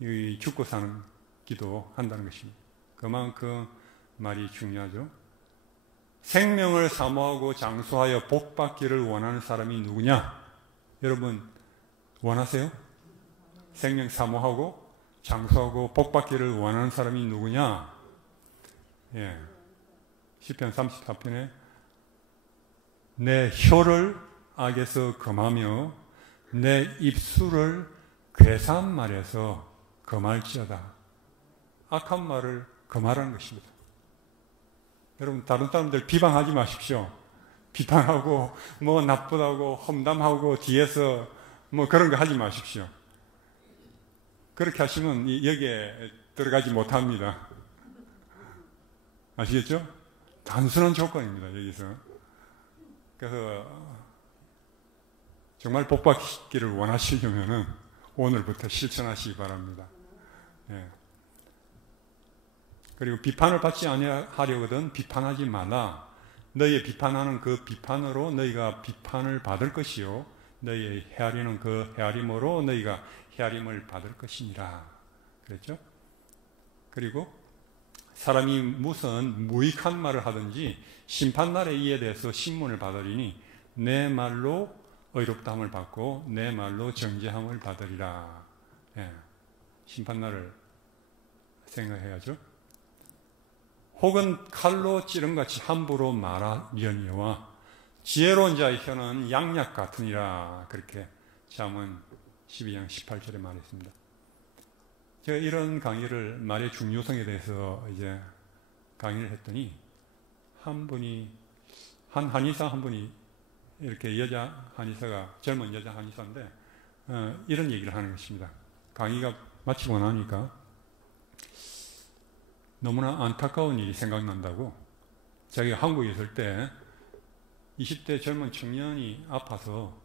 이 죽고 사는 기도 한다는 것입니다. 그만큼 말이 중요하죠. 생명을 사모하고 장수하여 복받기를 원하는 사람이 누구냐? 여러분 원하세요? 생명 사모하고 장수하고 복받기를 원하는 사람이 누구냐? 예. 시편 34편에 내 혀를 악에서 금하며 내 입술을 괴사한 말에서 금할지어다. 악한 말을 금하라는 것입니다. 여러분 다른 사람들 비방하지 마십시오. 비판하고 뭐 나쁘다고 험담하고 뒤에서 뭐 그런 거 하지 마십시오. 그렇게 하시면 여기에 들어가지 못합니다. 아시겠죠? 단순한 조건입니다. 여기서. 그래서 정말 복받기를 원하시려면은 오늘부터 실천하시기 바랍니다. 예. 그리고 비판을 받지 아니하려거든 비판하지 말라. 너희의 비판하는 그 비판으로 너희가 비판을 받을 것이요 너희의 헤아리는 그 헤아림으로 너희가 헤아림을 받을 것이니라. 그랬죠? 그리고 사람이 무슨 무익한 말을 하든지 심판날에 이에 대해서 신문을 받으리니 내 말로 의롭다함을 받고 내 말로 정죄함을 받으리라. 예. 심판날을 생각해야죠. 혹은 칼로 찌른같이 함부로 말하려니와 지혜로운 자의 혀는 양약 같으니라. 그렇게 잠언 12장 18절에 말했습니다. 제가 이런 강의를 말의 중요성에 대해서 이제 강의를 했더니 한 한의사 한 분이 이렇게 여자 한의사가 젊은 여자 한의사인데 이런 얘기를 하는 것입니다. 강의가 마치고 나니까 너무나 안타까운 일이 생각난다고. 자기가 한국에 있을 때 20대 젊은 청년이 아파서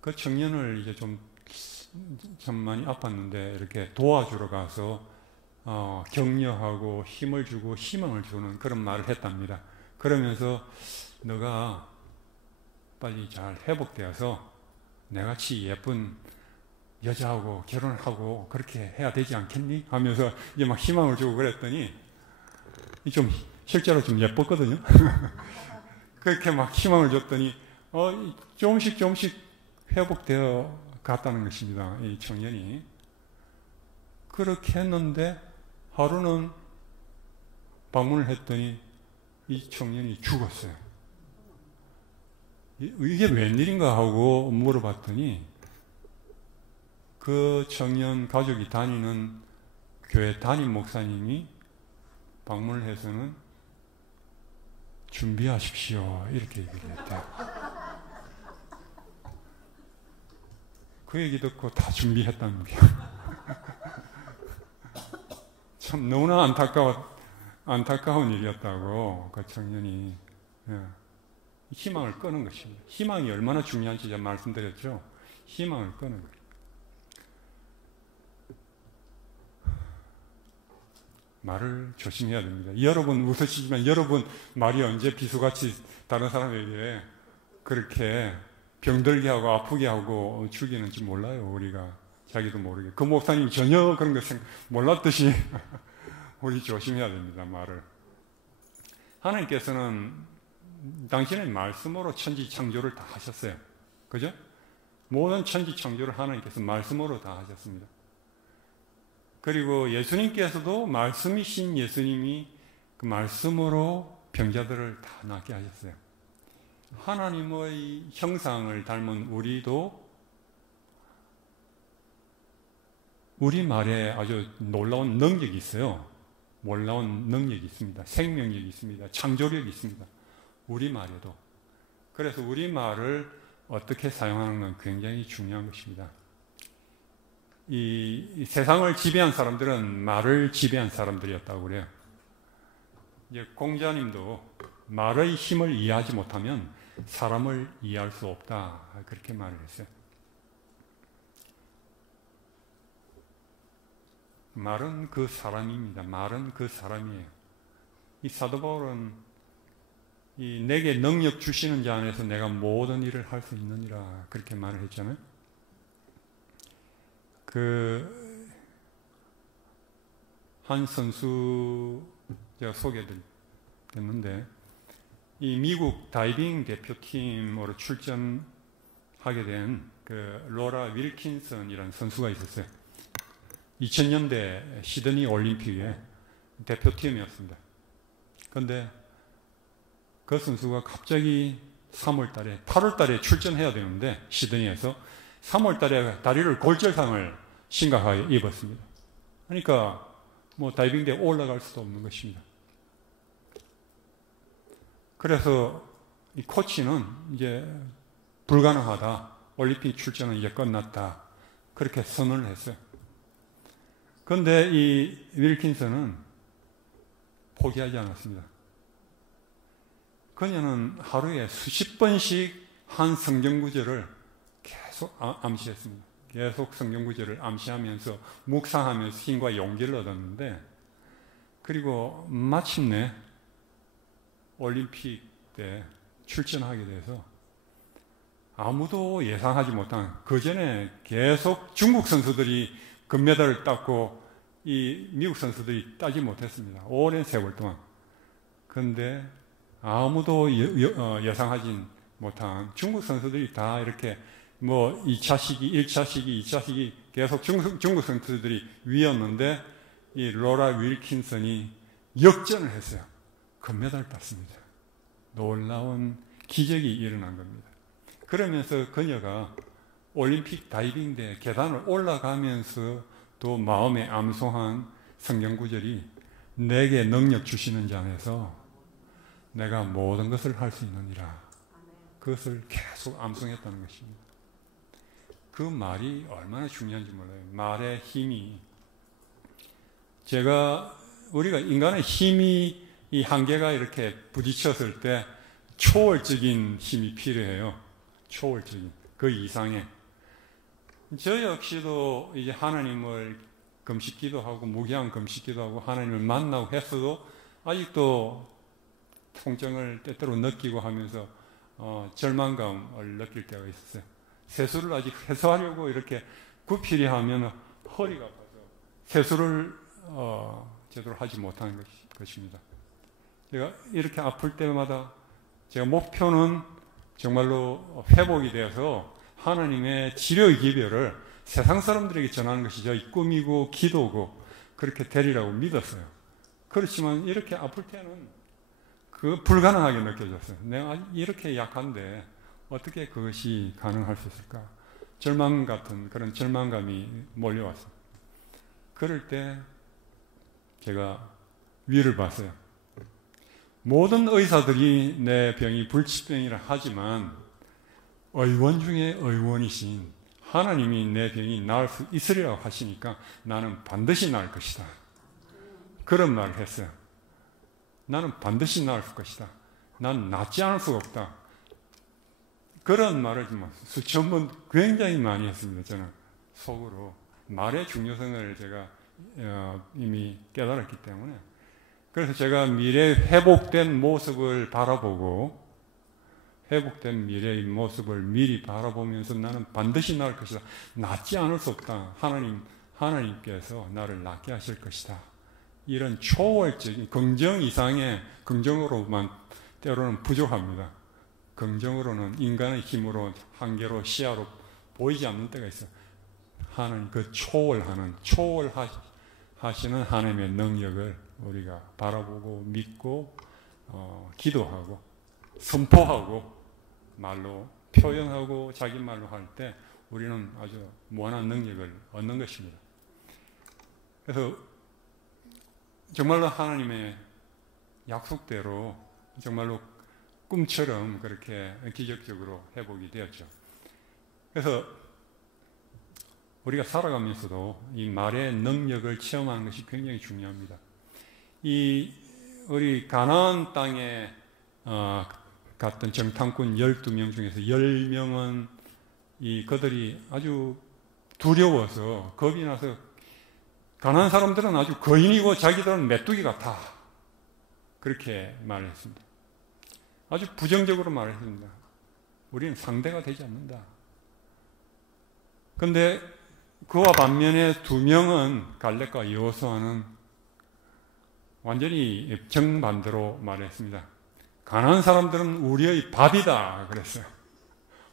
그 청년을 이제 좀 많이 아팠는데 이렇게 도와주러 가서 격려하고 힘을 주고 희망을 주는 그런 말을 했답니다. 그러면서 너가 빨리 잘 회복되어서 내같이 예쁜 여자하고 결혼하고 그렇게 해야 되지 않겠니? 하면서 이제 막 희망을 주고 그랬더니 좀 실제로 좀 예뻤거든요. 그렇게 막 희망을 줬더니 조금씩 회복되어 갔다는 것입니다. 이 청년이. 그렇게 했는데 하루는 방문을 했더니 이 청년이 죽었어요. 이게 웬일인가 하고 물어봤더니 그 청년 가족이 다니는 교회 담임 목사님이 방문을 해서는 준비하십시오 이렇게 얘기를 했대요. 그 얘기 듣고 다 준비했다는 거예요. 참 너무나 안타까운 일이었다고 그 청년이 희망을 끄는 것입니다. 희망이 얼마나 중요한지 제가 말씀드렸죠. 희망을 끄는 거예요. 말을 조심해야 됩니다. 여러분 웃으시지만 여러분 말이 언제 비수같이 다른 사람에게 그렇게 병들게 하고 아프게 하고 죽이는지 몰라요. 우리가 자기도 모르게. 그 목사님이 전혀 그런 거 몰랐듯이 우리 조심해야 됩니다. 말을. 하나님께서는 당신의 말씀으로 천지 창조를 다 하셨어요. 그죠? 모든 천지 창조를 하나님께서 말씀으로 다 하셨습니다. 그리고 예수님께서도 말씀이신 예수님이 그 말씀으로 병자들을 다 낫게 하셨어요. 하나님의 형상을 닮은 우리도 우리 말에 아주 놀라운 능력이 있어요. 놀라운 능력이 있습니다. 생명력이 있습니다. 창조력이 있습니다. 우리 말에도. 그래서 우리 말을 어떻게 사용하는 건 굉장히 중요한 것입니다. 이 세상을 지배한 사람들은 말을 지배한 사람들이었다고 그래요. 이제 공자님도 말의 힘을 이해하지 못하면 사람을 이해할 수 없다. 그렇게 말을 했어요. 말은 그 사람입니다. 말은 그 사람이에요. 이 사도 바울은 내게 능력 주시는 자 안에서 내가 모든 일을 할 수 있느니라 그렇게 말을 했잖아요. 한 선수 제가 소개드렸는데 이 미국 다이빙 대표팀으로 출전하게 된 그 로라 윌킨슨이라는 선수가 있었어요. 2000년대 시드니 올림픽에 대표팀이었습니다. 그런데 그 선수가 갑자기 8월 달에 출전해야 되는데 시드니에서 3월 달에 다리를 골절상을 심각하게 입었습니다. 그러니까 다이빙대에 올라갈 수도 없는 것입니다. 그래서 이 코치는 이제 불가능하다. 올림픽 출전은 이제 끝났다. 그렇게 선언을 했어요. 그런데 이 윌킨슨은 포기하지 않았습니다. 그녀는 하루에 수십 번씩 한 성경 구절을 계속 암시했습니다. 계속 성경 구절을 암시하면서 묵상하면서 힘과 용기를 얻었는데 그리고 마침내 올림픽 때 출전하게 돼서 아무도 예상하지 못한 그 전에 계속 중국 선수들이 금메달을 땄고 이 미국 선수들이 따지 못했습니다. 오랜 세월 동안. 그런데 아무도 예상하진 못한 중국 선수들이 다 이렇게 뭐 2차 시기, 1차 시기, 2차 시기 계속 중국 선수들이 위였는데 이 로라 윌킨슨이 역전을 했어요. 금메달을 땄습니다. 놀라운 기적이 일어난 겁니다. 그러면서 그녀가 올림픽 다이빙대 계단을 올라가면서 또 마음에 암송한 성경 구절이 내게 능력 주시는 자 안에서 내가 모든 것을 할 수 있느니라. 그것을 계속 암송했다는 것입니다. 그 말이 얼마나 중요한지 몰라요. 말의 힘이. 우리가 인간의 힘이 이 한계가 이렇게 부딪혔을 때 초월적인 힘이 필요해요. 초월적인. 그 이상의. 저 역시도 이제 하나님을 금식기도 하고 무기한 금식기도 하고 하나님을 만나고 했어도 아직도 통증을 때때로 느끼고 하면서 절망감을 느낄 때가 있었어요. 세수를 아직 해소하려고 이렇게 구피리 하면 허리가 아파서 세수를 제대로 하지 못하는 것입니다. 제가 이렇게 아플 때마다 제가 목표는 정말로 회복이 되어서 하나님의 치료의 기별을 세상 사람들에게 전하는 것이 저희 꿈이고 기도고 그렇게 되리라고 믿었어요. 그렇지만 이렇게 아플 때는 그 불가능하게 느껴졌어요. 내가 이렇게 약한데 어떻게 그것이 가능할 수 있을까? 절망 같은 그런 절망감이 몰려왔어요. 그럴 때 제가 위를 봤어요. 모든 의사들이 내 병이 불치병이라 하지만 의원 중에 의원이신 하나님이 내 병이 나을 수 있으리라고 하시니까 나는 반드시 나을 것이다. 그런 말을 했어요. 나는 반드시 나을 것이다. 난 낫지 않을 수가 없다. 그런 말을 수천 번 굉장히 많이 했습니다. 저는 속으로 말의 중요성을 제가 이미 깨달았기 때문에. 그래서 제가 미래의 회복된 모습을 바라보고 회복된 미래의 모습을 미리 바라보면서 나는 반드시 나을 것이다. 낫지 않을 수 없다. 하나님께서 나를 낫게 하실 것이다. 이런 초월적인 긍정 이상의 긍정으로만 때로는 부족합니다. 긍정으로는 인간의 힘으로 한계로 시야로 보이지 않는 때가 있어요. 하나님 그 초월하시는 하나님의 능력을 우리가 바라보고 믿고 기도하고 선포하고 말로 표현하고 자기 말로 할 때 우리는 아주 무한한 능력을 얻는 것입니다. 그래서 정말로 하나님의 약속대로 정말로 꿈처럼 그렇게 기적적으로 회복이 되었죠. 그래서 우리가 살아가면서도 이 말의 능력을 체험하는 것이 굉장히 중요합니다. 우리 가나안 땅에 갔던 정탐꾼 12명 중에서 10명은 그들이 아주 두려워서 겁이 나서 가나안 사람들은 아주 거인이고 자기들은 메뚜기 같아. 그렇게 말했습니다. 아주 부정적으로 말했습니다. 우리는 상대가 되지 않는다. 그런데 그와 반면에 2명은 갈렙과 여호수아는 완전히 정반대로 말했습니다. 가나안 사람들은 우리의 밥이다 그랬어요.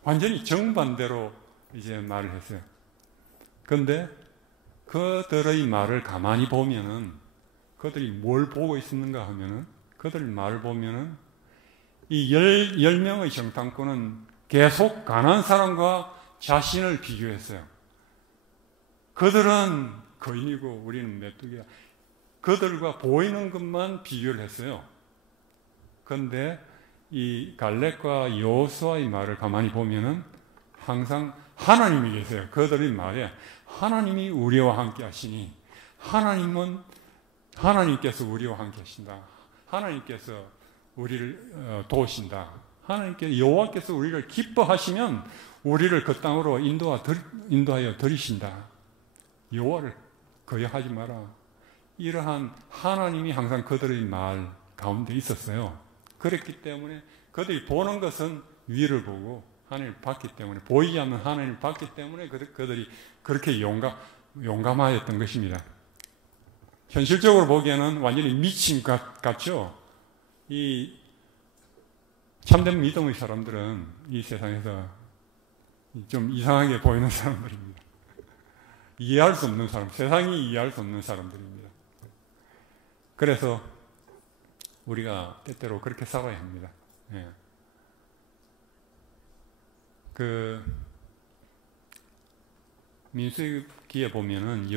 완전히 정반대로 이제 말을 했어요. 그런데 그들의 말을 가만히 보면은 그들이 뭘 보고 있었는가 하면은 그들 말을 보면은 이 10명의 정탐꾼은 계속 가나안 사람과 자신을 비교했어요. 그들은 거인이고 우리는 메뚜기야. 그들과 보이는 것만 비교를 했어요. 그런데 이 갈렙과 여호수아의 말을 가만히 보면은 항상 하나님이 계세요. 그들의 말에 하나님이 우리와 함께 하시니 하나님께서 우리와 함께 하신다. 하나님께서 우리를 도우신다. 여호와께서 우리를 기뻐하시면 우리를 그 땅으로 인도하여 들이신다. 여호와를 거역하지 마라. 이러한 하나님이 항상 그들의 말 가운데 있었어요. 그랬기 때문에 그들이 보는 것은 위를 보고 하나님을 봤기 때문에 보이지 않는 하나님을 봤기 때문에 그들이 그렇게 용감하였던 것입니다. 현실적으로 보기에는 완전히 미친 것 같죠? 이 참된 믿음의 사람들은 이 세상에서 좀 이상하게 보이는 사람들입니다. 이해할 수 없는 사람, 세상이 이해할 수 없는 사람들입니다. 그래서 우리가 때때로 그렇게 살아야 합니다. 예. 민수기에 보면은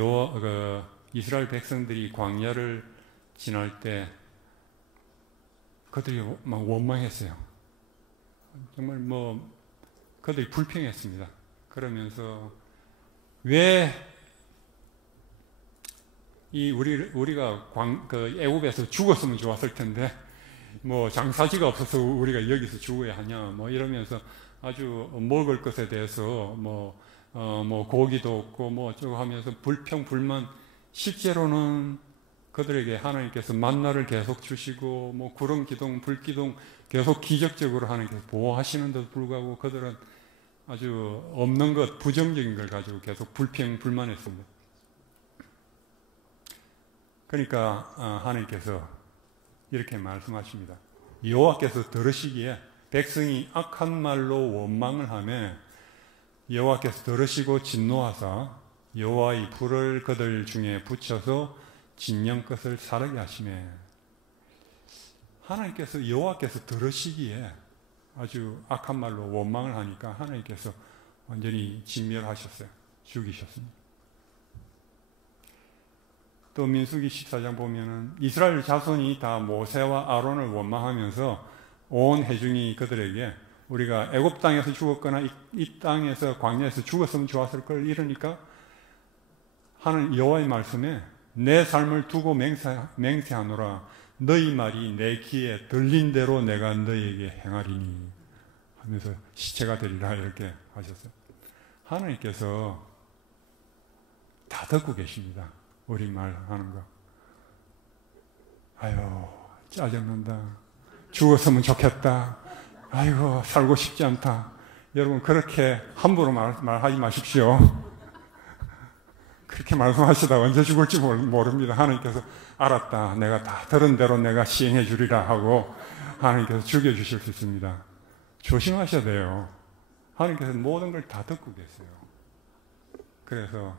이스라엘 백성들이 광야를 지날 때 그들이 막 원망했어요. 정말 그들이 불평했습니다. 그러면서 왜 우리가 애굽에서 죽었으면 좋았을 텐데 장사지가 없어서 우리가 여기서 죽어야 하냐 이러면서 아주 먹을 것에 대해서 고기도 없고 어쩌고 하면서 불평 불만. 실제로는 그들에게 하나님께서 만나를 계속 주시고 구름 기둥 불 기둥 계속 기적적으로 하나님께서 보호하시는데도 불구하고 그들은 아주 없는 것, 부정적인 걸 가지고 계속 불평 불만했습니다. 그러니까 하나님께서 이렇게 말씀하십니다. 여호와께서 들으시기에 백성이 악한 말로 원망을 하며 여호와께서 들으시고 진노하사 여호와의 불을 그들 중에 붙여서 진영 끝을 사르게 하시매. 하나님께서 여호와께서 들으시기에 아주 악한 말로 원망을 하니까 하나님께서 완전히 진멸하셨어요. 죽이셨습니다. 또 민수기 14장 보면은 이스라엘 자손이 다 모세와 아론을 원망하면서 온 회중이 그들에게 우리가 애굽 땅에서 죽었거나 이 땅에서 광야에서 죽었으면 좋았을 걸 이러니까 하는 여호와의 말씀에 내 삶을 두고 맹세하노라. 너희 말이 내 귀에 들린 대로 내가 너희에게 행하리니 하면서 시체가 되리라 이렇게 하셨어요. 하나님께서 다 듣고 계십니다. 우리 말 하는 거. 아유 짜증난다. 죽었으면 좋겠다. 아이고 살고 싶지 않다. 여러분 그렇게 함부로 말하지 마십시오. 그렇게 말씀하시다 언제 죽을지 모릅니다. 하나님께서 알았다. 내가 다 들은 대로 내가 시행해 주리라 하고 하나님께서 죽여주실 수 있습니다. 조심하셔야 돼요. 하나님께서 모든 걸 다 듣고 계세요. 그래서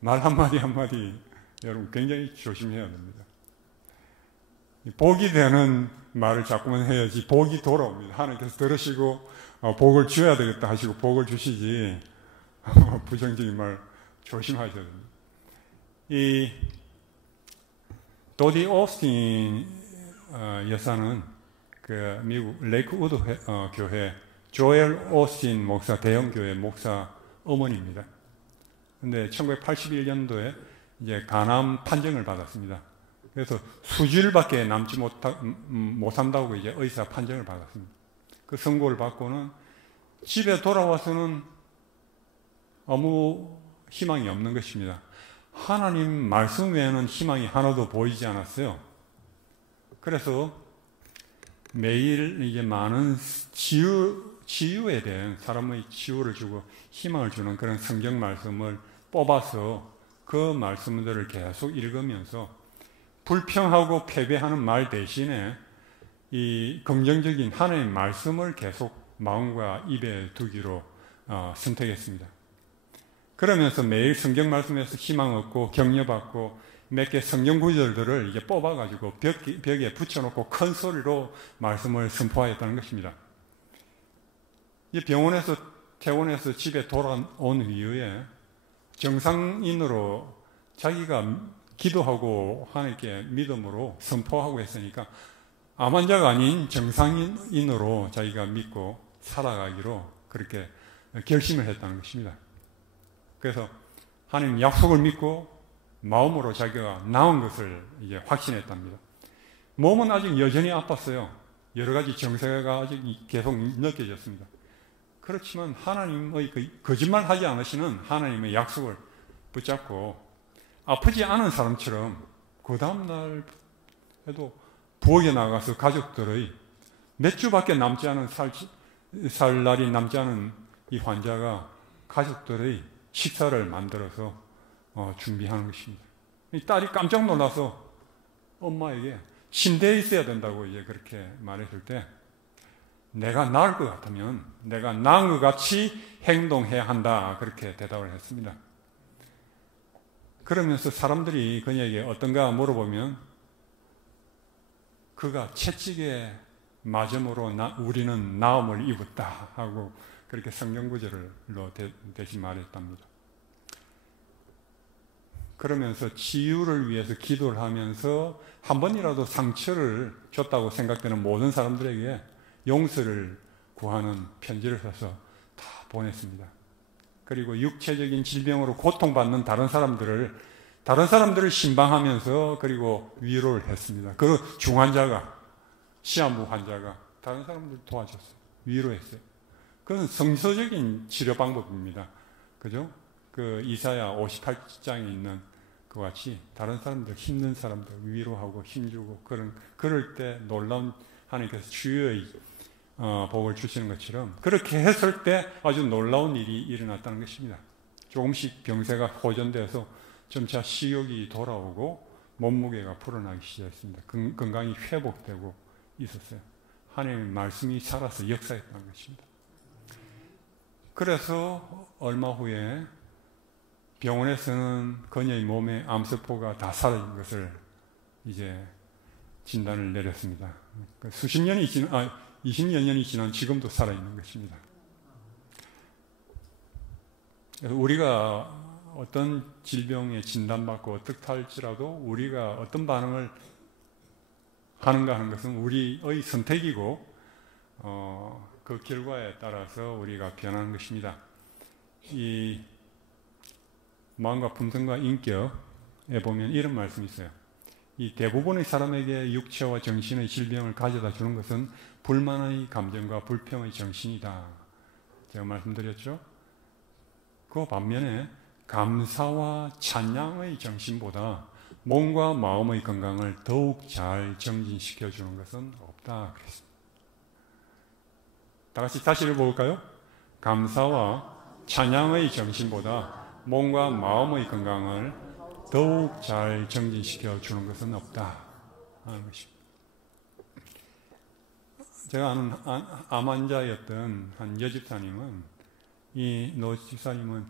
말 한마디 한마디 여러분 굉장히 조심해야 됩니다. 복이 되는 말을 자꾸만 해야지 복이 돌아옵니다. 하나님께서 들으시고 복을 주어야 되겠다 하시고 복을 주시지 부정적인 말 조심하셔야 됩니다. 이 도디 오스틴 여사는 그 미국 레이크우드 교회 조엘 오스틴 목사 대형교회 목사 어머니입니다. 근데 1981년도에 이제 간암 판정을 받았습니다. 그래서 수주일밖에 남지 못한다고 이제 의사 판정을 받았습니다. 그 선고를 받고는 집에 돌아와서는 아무 희망이 없는 것입니다. 하나님 말씀 외에는 희망이 하나도 보이지 않았어요. 그래서 매일 이제 많은 치유에 대한 사람의 치유를 주고 희망을 주는 그런 성경 말씀을 뽑아서 그 말씀들을 계속 읽으면서 불평하고 패배하는 말 대신에 이 긍정적인 하나님의 말씀을 계속 마음과 입에 두기로 선택했습니다. 그러면서 매일 성경 말씀에서 희망 얻고 격려받고 몇 개 성경 구절들을 이제 뽑아가지고 벽에 붙여놓고 큰 소리로 말씀을 선포하였다는 것입니다. 이 병원에서 퇴원해서 집에 돌아온 이후에 정상인으로 자기가 기도하고 하나님께 믿음으로 선포하고 했으니까 암 환자가 아닌 정상인으로 자기가 믿고 살아가기로 그렇게 결심을 했다는 것입니다. 그래서 하나님 약속을 믿고 마음으로 자기가 나은 것을 이제 확신했답니다. 몸은 아직 여전히 아팠어요. 여러 가지 증세가 아직 계속 느껴졌습니다. 그렇지만 하나님의 거짓말하지 않으시는 하나님의 약속을 붙잡고 아프지 않은 사람처럼 그 다음날에도 부엌에 나가서 가족들의 몇 주밖에 남지 않은 살 날이 남지 않은 이 환자가 가족들의 식사를 만들어서 준비하는 것입니다. 이 딸이 깜짝 놀라서 엄마에게 침대에 있어야 된다고 이제 그렇게 말했을 때 내가 낳을 것 같으면 내가 낳은 것 같이 행동해야 한다. 그렇게 대답을 했습니다. 그러면서 사람들이 그녀에게 어떤가 물어보면 그가 채찍에 맞음으로 우리는 나음을 입었다 하고 그렇게 성경 구절로 대신 말했답니다. 그러면서 치유를 위해서 기도를 하면서 한 번이라도 상처를 줬다고 생각되는 모든 사람들에게 용서를 구하는 편지를 써서 다 보냈습니다. 그리고 육체적인 질병으로 고통받는 다른 사람들을 신방하면서 그리고 위로를 했습니다. 그 중환자가, 시한부 환자가 다른 사람들 도와줬어요. 위로했어요. 그건 성서적인 치료 방법입니다. 그죠? 그 이사야 58장에 있는 그와 같이 다른 사람들, 힘든 사람들 위로하고 힘주고 그럴 때 놀라운 하나님께서 주의 복을 주시는 것처럼 그렇게 했을 때 아주 놀라운 일이 일어났다는 것입니다. 조금씩 병세가 호전돼서 점차 식욕이 돌아오고 몸무게가 불어나기 시작했습니다. 건강이 회복되고 있었어요. 하나님의 말씀이 살아서 역사했다는 것입니다. 그래서 얼마 후에 병원에서는 그녀의 몸에 암세포가 다 사라진 것을 이제 진단을 내렸습니다. 수십 년이 20여 년이 지난 지금도 살아있는 것입니다. 그래서 우리가 어떤 질병에 진단받고 어떻게 할지라도 우리가 어떤 반응을 하는가 하는 것은 우리의 선택이고 그 결과에 따라서 우리가 변하는 것입니다. 이 마음과 품성과 인격에 보면 이런 말씀이 있어요. 이 대부분의 사람에게 육체와 정신의 질병을 가져다 주는 것은 불만의 감정과 불평의 정신이다. 제가 말씀드렸죠. 그 반면에 감사와 찬양의 정신보다 몸과 마음의 건강을 더욱 잘 정진시켜 주는 것은 없다. 그랬습니다. 다 같이 다시 읽어볼까요? 감사와 찬양의 정신보다 몸과 마음의 건강을 더욱 잘 정진시켜 주는 것은 없다 하는 것입니다. 제가 아는 암 환자였던 한 여집사님은 이 노 집사님은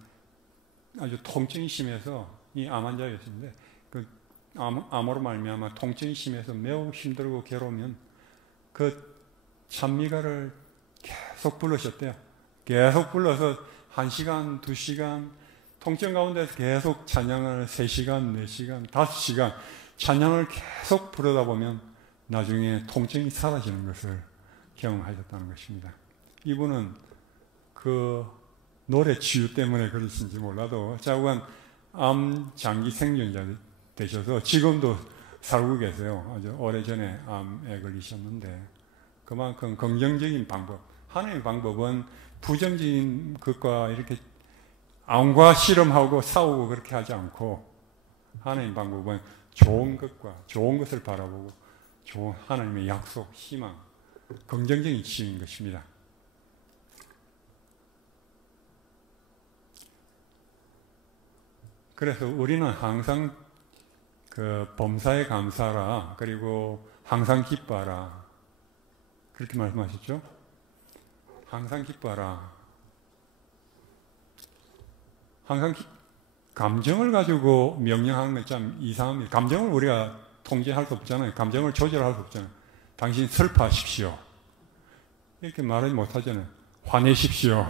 아주 통증이 심해서 이 암 환자였는데 그 암으로 말미암아 통증이 심해서 매우 힘들고 괴로우면 그 찬미가를 계속 부르셨대요. 계속 불러서 1시간, 2시간 통증 가운데서 계속 찬양을 3시간, 4시간, 5시간 찬양을 계속 부르다 보면 나중에 통증이 사라지는 것을 경험하셨다는 것입니다. 이분은 그 노래 치유 때문에 그러신지 몰라도 자꾸만 암 장기 생존자 되셔서 지금도 살고 계세요. 아주 오래전에 암에 걸리셨는데 그만큼 긍정적인 방법, 하나님의 방법은 부정적인 것과 이렇게 암과 실험하고 싸우고 그렇게 하지 않고 하나님의 방법은 좋은 것과 좋은 것을 바라보고 좋은 하나님의 약속, 희망, 긍정적인 치유인 것입니다. 그래서 우리는 항상 그 범사에 감사하라, 그리고 항상 기뻐하라 그렇게 말씀하셨죠? 항상 기뻐하라. 항상 감정을 가지고 명령하는 건 참 이상합니다. 감정을 우리가 통제할 수 없잖아요. 감정을 조절할 수 없잖아요. 당신 슬퍼하십시오. 이렇게 말하지 못하잖아요. 화내십시오.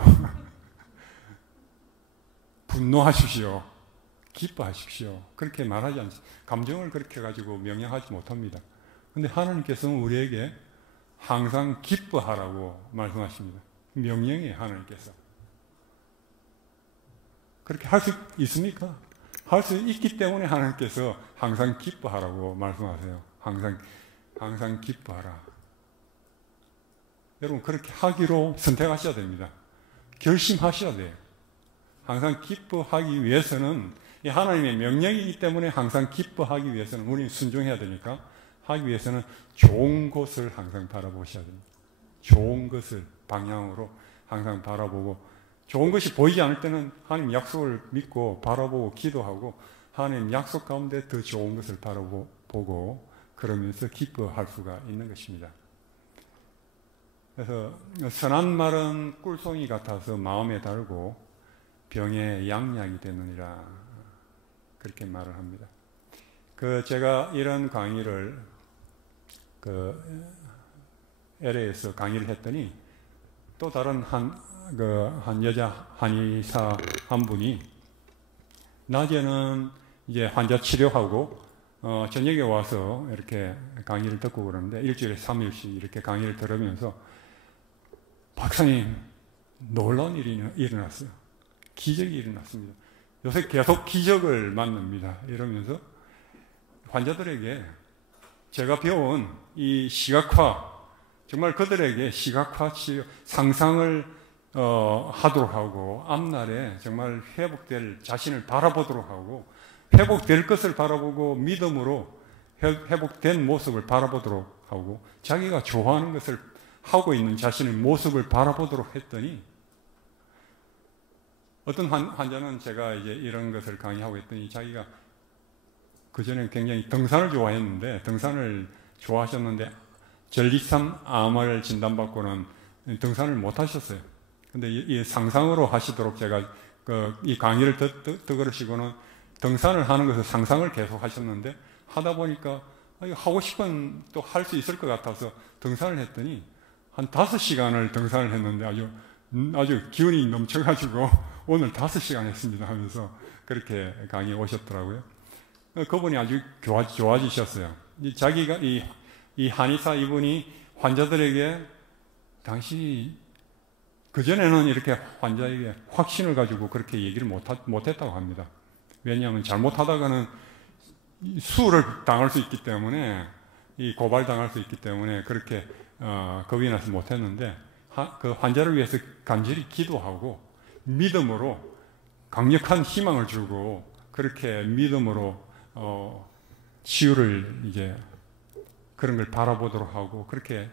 분노하십시오. 기뻐하십시오. 그렇게 말하지 않습니다. 감정을 그렇게 가지고 명령하지 못합니다. 그런데 하나님께서는 우리에게 항상 기뻐하라고 말씀하십니다. 명령이에요, 하나님께서. 그렇게 할 수 있습니까? 할 수 있기 때문에 하나님께서 항상 기뻐하라고 말씀하세요. 항상 기뻐하라. 여러분, 그렇게 하기로 선택하셔야 됩니다. 결심하셔야 돼요. 항상 기뻐하기 위해서는 하나님의 명령이기 때문에 항상 기뻐하기 위해서는 우리는 순종해야 되니까 하기 위해서는 좋은 곳을 항상 바라보셔야 됩니다. 좋은 것을 방향으로 항상 바라보고 좋은 것이 보이지 않을 때는 하나님 약속을 믿고 바라보고 기도하고 하나님 약속 가운데 더 좋은 것을 바라보고 그러면서 기뻐할 수가 있는 것입니다. 그래서 선한 말은 꿀송이 같아서 마음에 달고 병에 양약이 되느니라 그렇게 말을 합니다. 제가 이런 강의를 LA에서 강의를 했더니 또 다른 한 여자 한의사 한 분이 낮에는 이제 환자 치료하고 저녁에 와서 이렇게 강의를 듣고 그러는데 일주일에 3일씩 이렇게 강의를 들으면서 박사님 놀라운 일이 일어났어요. 기적이 일어났습니다. 요새 계속 기적을 만납니다. 이러면서 환자들에게 제가 배운 이 시각화 정말 그들에게 시각화 치료 상상을 하도록 하고 앞날에 정말 회복될 자신을 바라보도록 하고 회복될 것을 바라보고 믿음으로 회복된 모습을 바라보도록 하고 자기가 좋아하는 것을 하고 있는 자신의 모습을 바라보도록 했더니 어떤 환자는 제가 이제 이런 것을 강의하고 했더니 자기가 그전에 굉장히 등산을 좋아했는데 등산을 좋아하셨는데 전립선 암을 진단받고는 등산을 못 하셨어요. 근데 이 상상으로 하시도록 제가 이 강의를 듣으시고는 등산을 하는 것을 상상을 계속 하셨는데 하다 보니까 하고 싶은 또 할 수 있을 것 같아서 등산을 했더니 한 5시간을 등산을 했는데 아주 기운이 넘쳐가지고 오늘 5시간 했습니다 하면서 그렇게 강의에 오셨더라고요. 그분이 아주 좋아지셨어요. 자기가 이 한의사 이분이 환자들에게 당신이 그전에는 이렇게 환자에게 확신을 가지고 그렇게 얘기를 못했다고 합니다. 왜냐하면 잘못하다가는 수를 당할 수 있기 때문에 고발당할 수 있기 때문에 그렇게 겁이 나서 못했는데 그 환자를 위해서 간절히 기도하고 믿음으로 강력한 희망을 주고 그렇게 믿음으로 치유를 이제 그런 걸 바라보도록 하고 그렇게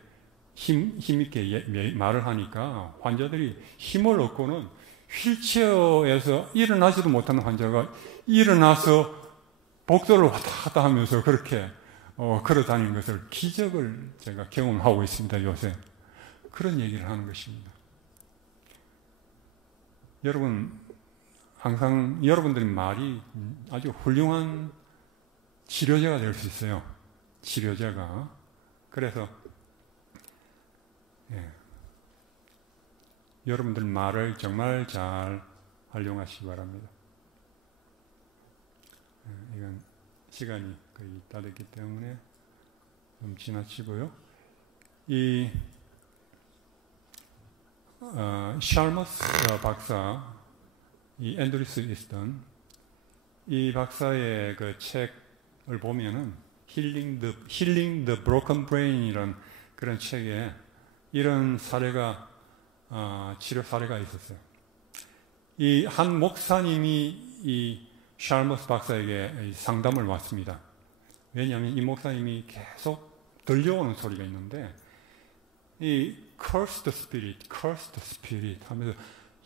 힘있게 말을 하니까 환자들이 힘을 얻고는 휠체어에서 일어나지도 못하는 환자가 일어나서 복도를 왔다 갔다 하면서 그렇게 걸어 다니는 것을 기적을 제가 경험하고 있습니다. 요새 그런 얘기를 하는 것입니다. 여러분 항상 여러분들의 말이 아주 훌륭한 치료제가 될 수 있어요. 치료제가. 그래서 여러분들 말을 정말 잘 활용하시기 바랍니다. 이건 시간이 거의 다 됐기 때문에 좀 지나치고요. 이 샬머스 박사, 이 앤드루스 이스턴, 이 박사의 그 책을 보면은 Healing the Broken Brain이라는 그런 책에 이런 사례가 치료 사례가 있었어요. 이 한 목사님이 이 샬머스 박사에게 상담을 왔습니다. 왜냐하면 이 목사님이 계속 들려오는 소리가 있는데 이 cursed spirit 하면서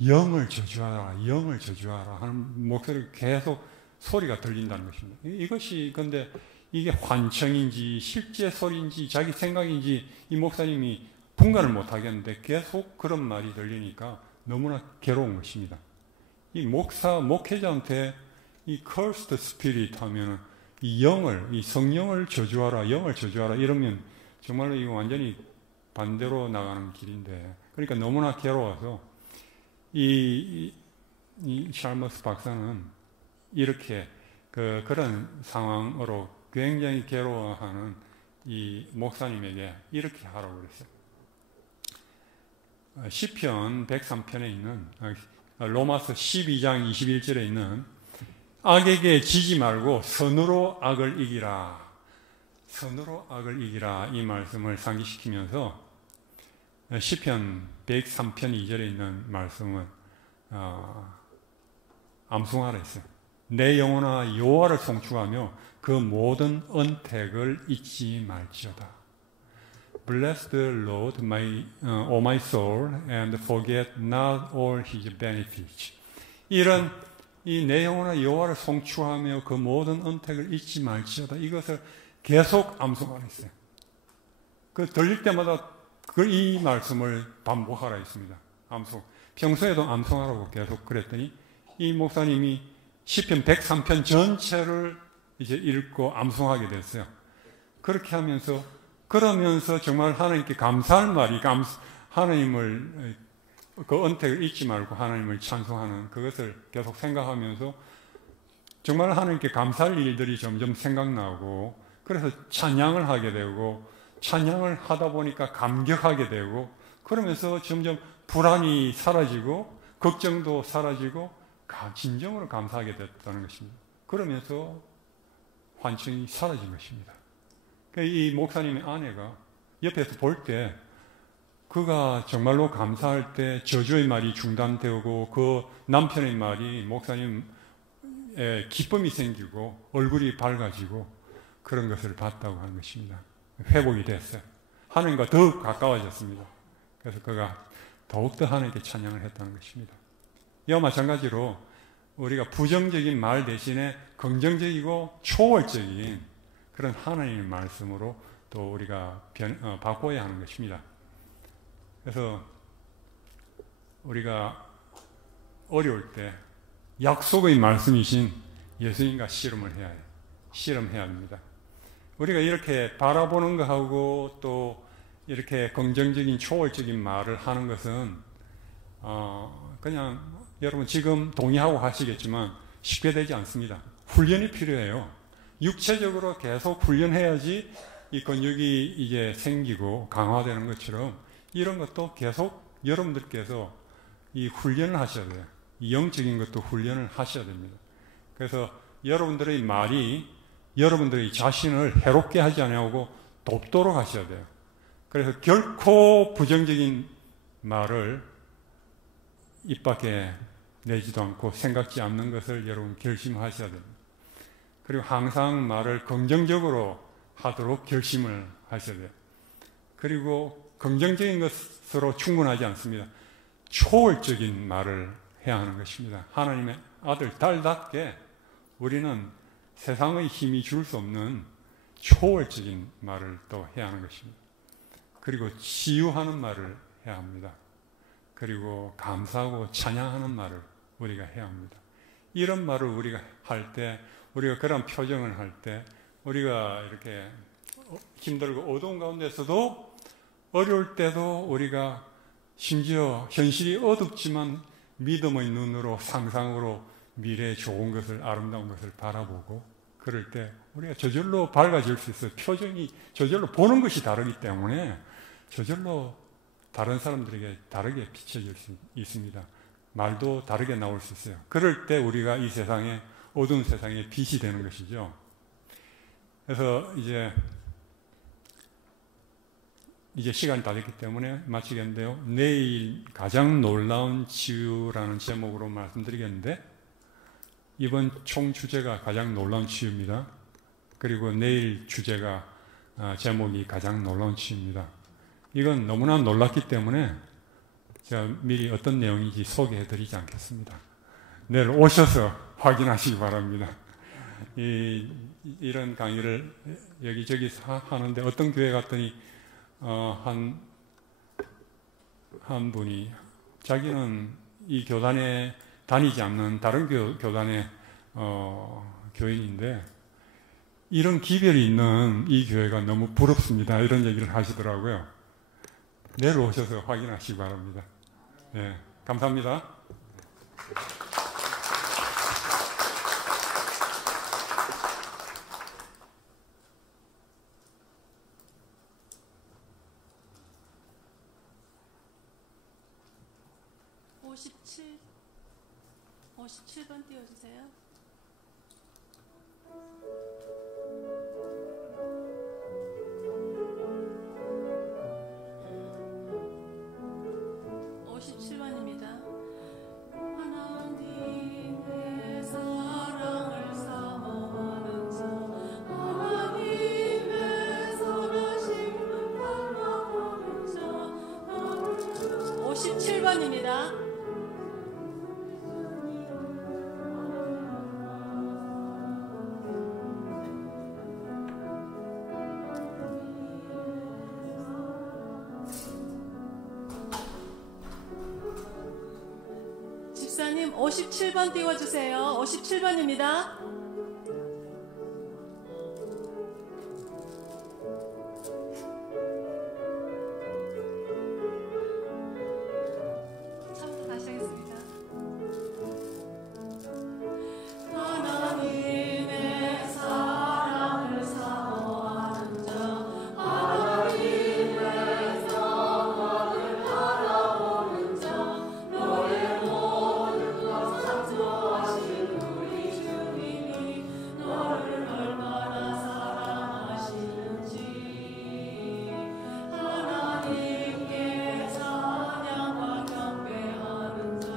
영을 저주하라 하는 목소리가 계속 소리가 들린다는 것입니다. 이것이 근데 이게 환청인지 실제 소리인지 자기 생각인지 이 목사님이 분간을 못 하겠는데 계속 그런 말이 들리니까 너무나 괴로운 것입니다. 이 목회자한테 이 cursed spirit 하면은 이 성령을 저주하라 이러면 정말로 이거 완전히 반대로 나가는 길인데 그러니까 너무나 괴로워서 이 샬머스 박사는 이렇게 그런 상황으로 굉장히 괴로워하는 이 목사님에게 이렇게 하라고 그랬어요. 시편 103편에 있는 로마서 12장 21절에 있는 악에게 지지 말고 선으로 악을 이기라 이 말씀을 상기시키면서 시편 103편 2절에 있는 말씀을 암송하라 했어요. 내 영혼아 여호와를 송축하며 그 모든 언택을 잊지 말지어다. Bless the Lord, O my soul, and forget not all His benefits. 이런 이 내 영혼아 여호와를 송축하며 그 모든 언택을 잊지 말지어다. 이것을 계속 암송하라 했어요. 그 들릴 때마다 이 말씀을 반복하라 했습니다. 암송. 평소에도 암송하라고 계속 그랬더니 이 목사님이 시편 103편 전체를 이제 읽고 암송하게 됐어요. 그렇게 하면서 그러면서 정말 하나님께 감사할 말이 하나님을 그 언택을 잊지 말고 하나님을 찬송하는 그것을 계속 생각하면서 정말 하나님께 감사할 일들이 점점 생각나고 그래서 찬양을 하게 되고 찬양을 하다 보니까 감격하게 되고 그러면서 점점 불안이 사라지고 걱정도 사라지고 진정으로 감사하게 됐다는 것입니다. 그러면서 환청이 사라진 것입니다. 이 목사님의 아내가 옆에서 볼 때 그가 정말로 감사할 때 저주의 말이 중단되고 그 남편의 말이 목사님의 기쁨이 생기고 얼굴이 밝아지고 그런 것을 봤다고 하는 것입니다. 회복이 됐어요. 하나님과 더욱 가까워졌습니다. 그래서 그가 더욱더 하나님께 찬양을 했다는 것입니다. 이와 마찬가지로 우리가 부정적인 말 대신에 긍정적이고 초월적인 그런 하나님의 말씀으로 또 우리가 바꿔야 하는 것입니다. 그래서 우리가 어려울 때 약속의 말씀이신 예수님과 실험해야 합니다. 우리가 이렇게 바라보는 것하고 또 이렇게 긍정적인 초월적인 말을 하는 것은 그냥 여러분 지금 동의하고 하시겠지만 쉽게 되지 않습니다. 훈련이 필요해요. 육체적으로 계속 훈련해야지 이 근육이 이제 생기고 강화되는 것처럼 이런 것도 계속 여러분들께서 이 훈련을 하셔야 돼요. 이 영적인 것도 훈련을 하셔야 됩니다. 그래서 여러분들의 말이 여러분들의 자신을 해롭게 하지 않고 돕도록 하셔야 돼요. 그래서 결코 부정적인 말을 입 밖에 내지도 않고 생각지 않는 것을 여러분 결심하셔야 됩니다. 그리고 항상 말을 긍정적으로 하도록 결심을 하셔야 돼요. 그리고 긍정적인 것으로 충분하지 않습니다. 초월적인 말을 해야 하는 것입니다. 하나님의 아들, 딸답게 우리는 세상의 힘이 줄 수 없는 초월적인 말을 또 해야 하는 것입니다. 그리고 치유하는 말을 해야 합니다. 그리고 감사하고 찬양하는 말을 우리가 해야 합니다. 이런 말을 우리가 할 때, 우리가 그런 표정을 할 때, 우리가 이렇게 힘들고 어두운 가운데서도 어려울 때도 우리가 심지어 현실이 어둡지만 믿음의 눈으로 상상으로 미래의 좋은 것을 아름다운 것을 바라보고 그럴 때 우리가 저절로 밝아질 수 있어요. 표정이 저절로 보는 것이 다르기 때문에 저절로 다른 사람들에게 다르게 비춰질 수 있습니다. 말도 다르게 나올 수 있어요. 그럴 때 우리가 이 세상에 어두운 세상에 빛이 되는 것이죠. 그래서 이제 시간이 다 됐기 때문에 마치겠는데요. 내일 가장 놀라운 치유라는 제목으로 말씀드리겠는데 이번 총 주제가 가장 놀라운 치유입니다. 그리고 내일 주제가 제목이 가장 놀라운 치유입니다. 이건 너무나 놀랐기 때문에 제가 미리 어떤 내용인지 소개해드리지 않겠습니다. 내일 오셔서 확인하시기 바랍니다. 이런 강의를 여기저기 하는데 어떤 교회 갔더니 한 분이 자기는 이 교단에 다니지 않는 다른 교단의 교인인데 이런 기별이 있는 이 교회가 너무 부럽습니다. 이런 얘기를 하시더라고요. 내일 오셔서 확인하시기 바랍니다. 네, 감사합니다. (57) 57번 띄워주세요. 하나님의 사랑을 사모하는 자, 하나님의 선하심을 닮아가는 자. 57번입니다. 목사님 57번 띄워주세요. 57번입니다. 처음부터 다시 하겠습니다. 하나님의 사랑을 사모하는 자, 하나님의 사랑을 바라보는 자, 너의 모든 것 창조하신 우리 주님이 너를 얼마나 사랑하시는지 하나님께 찬양과 경배하는 자,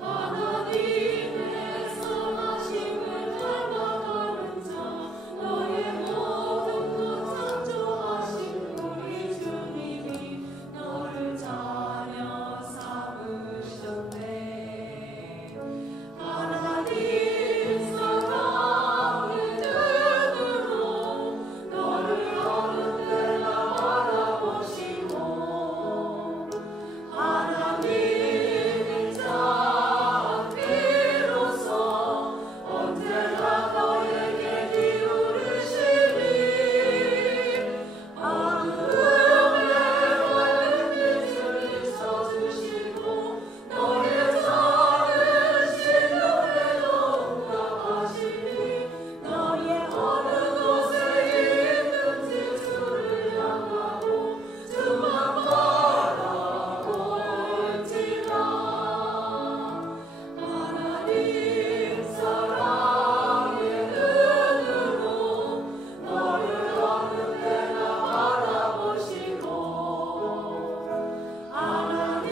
하나님의 선하심을 닮아가는 자, 너의 모든 것 창조하신 우리 주님이 너를 자녀 삼으셨네. 하나님 사랑의 눈으로 너를 어느 때나 바라보시고 하나님의 자비로서 언제나 너에게 기울으시니 어두움에 밝은 빛을 비춰주시고 너의 작은 시련에도 응답하시니 너의 어느 곳에 있는지 주를 향하고 주만 바라볼지라. 하나님 사랑의 눈으로 너를 어느 때나 바라보시고 하나님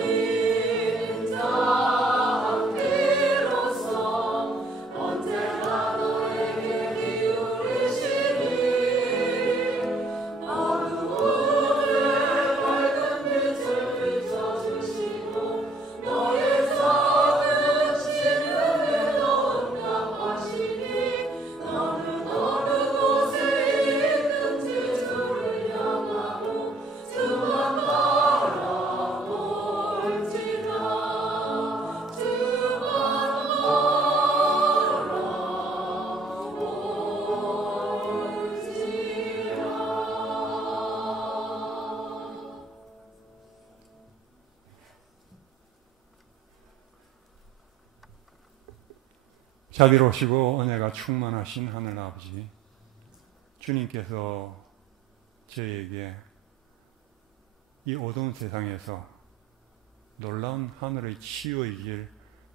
자비로서 언제나 너에게 기울이시니 어두움에 밝은 빛을 비춰주시고 너의 작은 시름에도 응답하시니 너는 어느 곳에 있는지 주를 향하고 주만 바라볼지라. 주만 바라볼지라. 자비로우시고 은혜가 충만하신 하늘 아버지, 주님께서 저희에게 이 어두운 세상에서 놀라운 하늘의 치유의 길,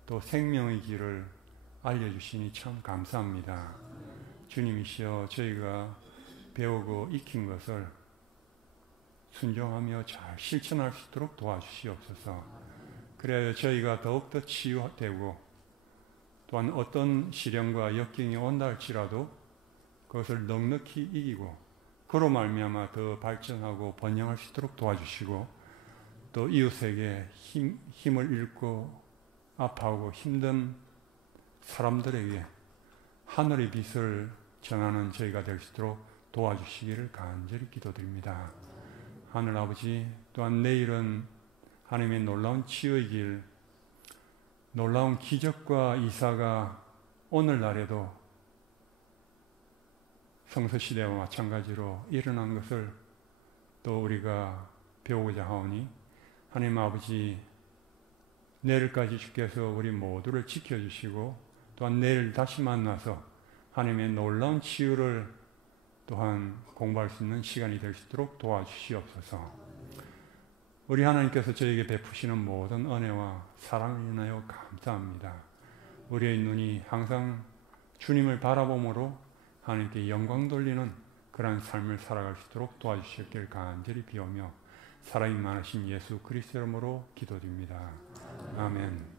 또 생명의 길을 알려주시니 참 감사합니다. 주님이시여, 저희가 배우고 익힌 것을 순종하며 잘 실천할 수 있도록 도와주시옵소서. 그래야 저희가 더욱더 치유되고 또한 어떤 시련과 역경이 온다 할지라도 그것을 넉넉히 이기고 그로 말미암아 더 발전하고 번영할 수 있도록 도와주시고, 또 이웃에게 힘을 잃고 아파하고 힘든 사람들에게 하늘의 빛을 전하는 저희가 될 수 있도록 도와주시기를 간절히 기도드립니다. 하늘 아버지, 또한 내일은 하나님의 놀라운 치유의 길, 놀라운 기적과 이사가 오늘날에도 성서시대와 마찬가지로 일어난 것을 또 우리가 배우고자 하오니, 하나님 아버지, 내일까지 주께서 우리 모두를 지켜주시고 또한 내일 다시 만나서 하나님의 놀라운 치유를 또한 공부할 수 있는 시간이 될 수 있도록 도와주시옵소서. 우리 하나님께서 저에게 베푸시는 모든 은혜와 사랑을 인하여 감사합니다. 우리의 눈이 항상 주님을 바라봄으로 하나님께 영광 돌리는 그러한 삶을 살아갈 수 있도록 도와주시길 간절히 비오며 살아있는 많으신 예수 그리스도 이름으로 기도드립니다. 아멘.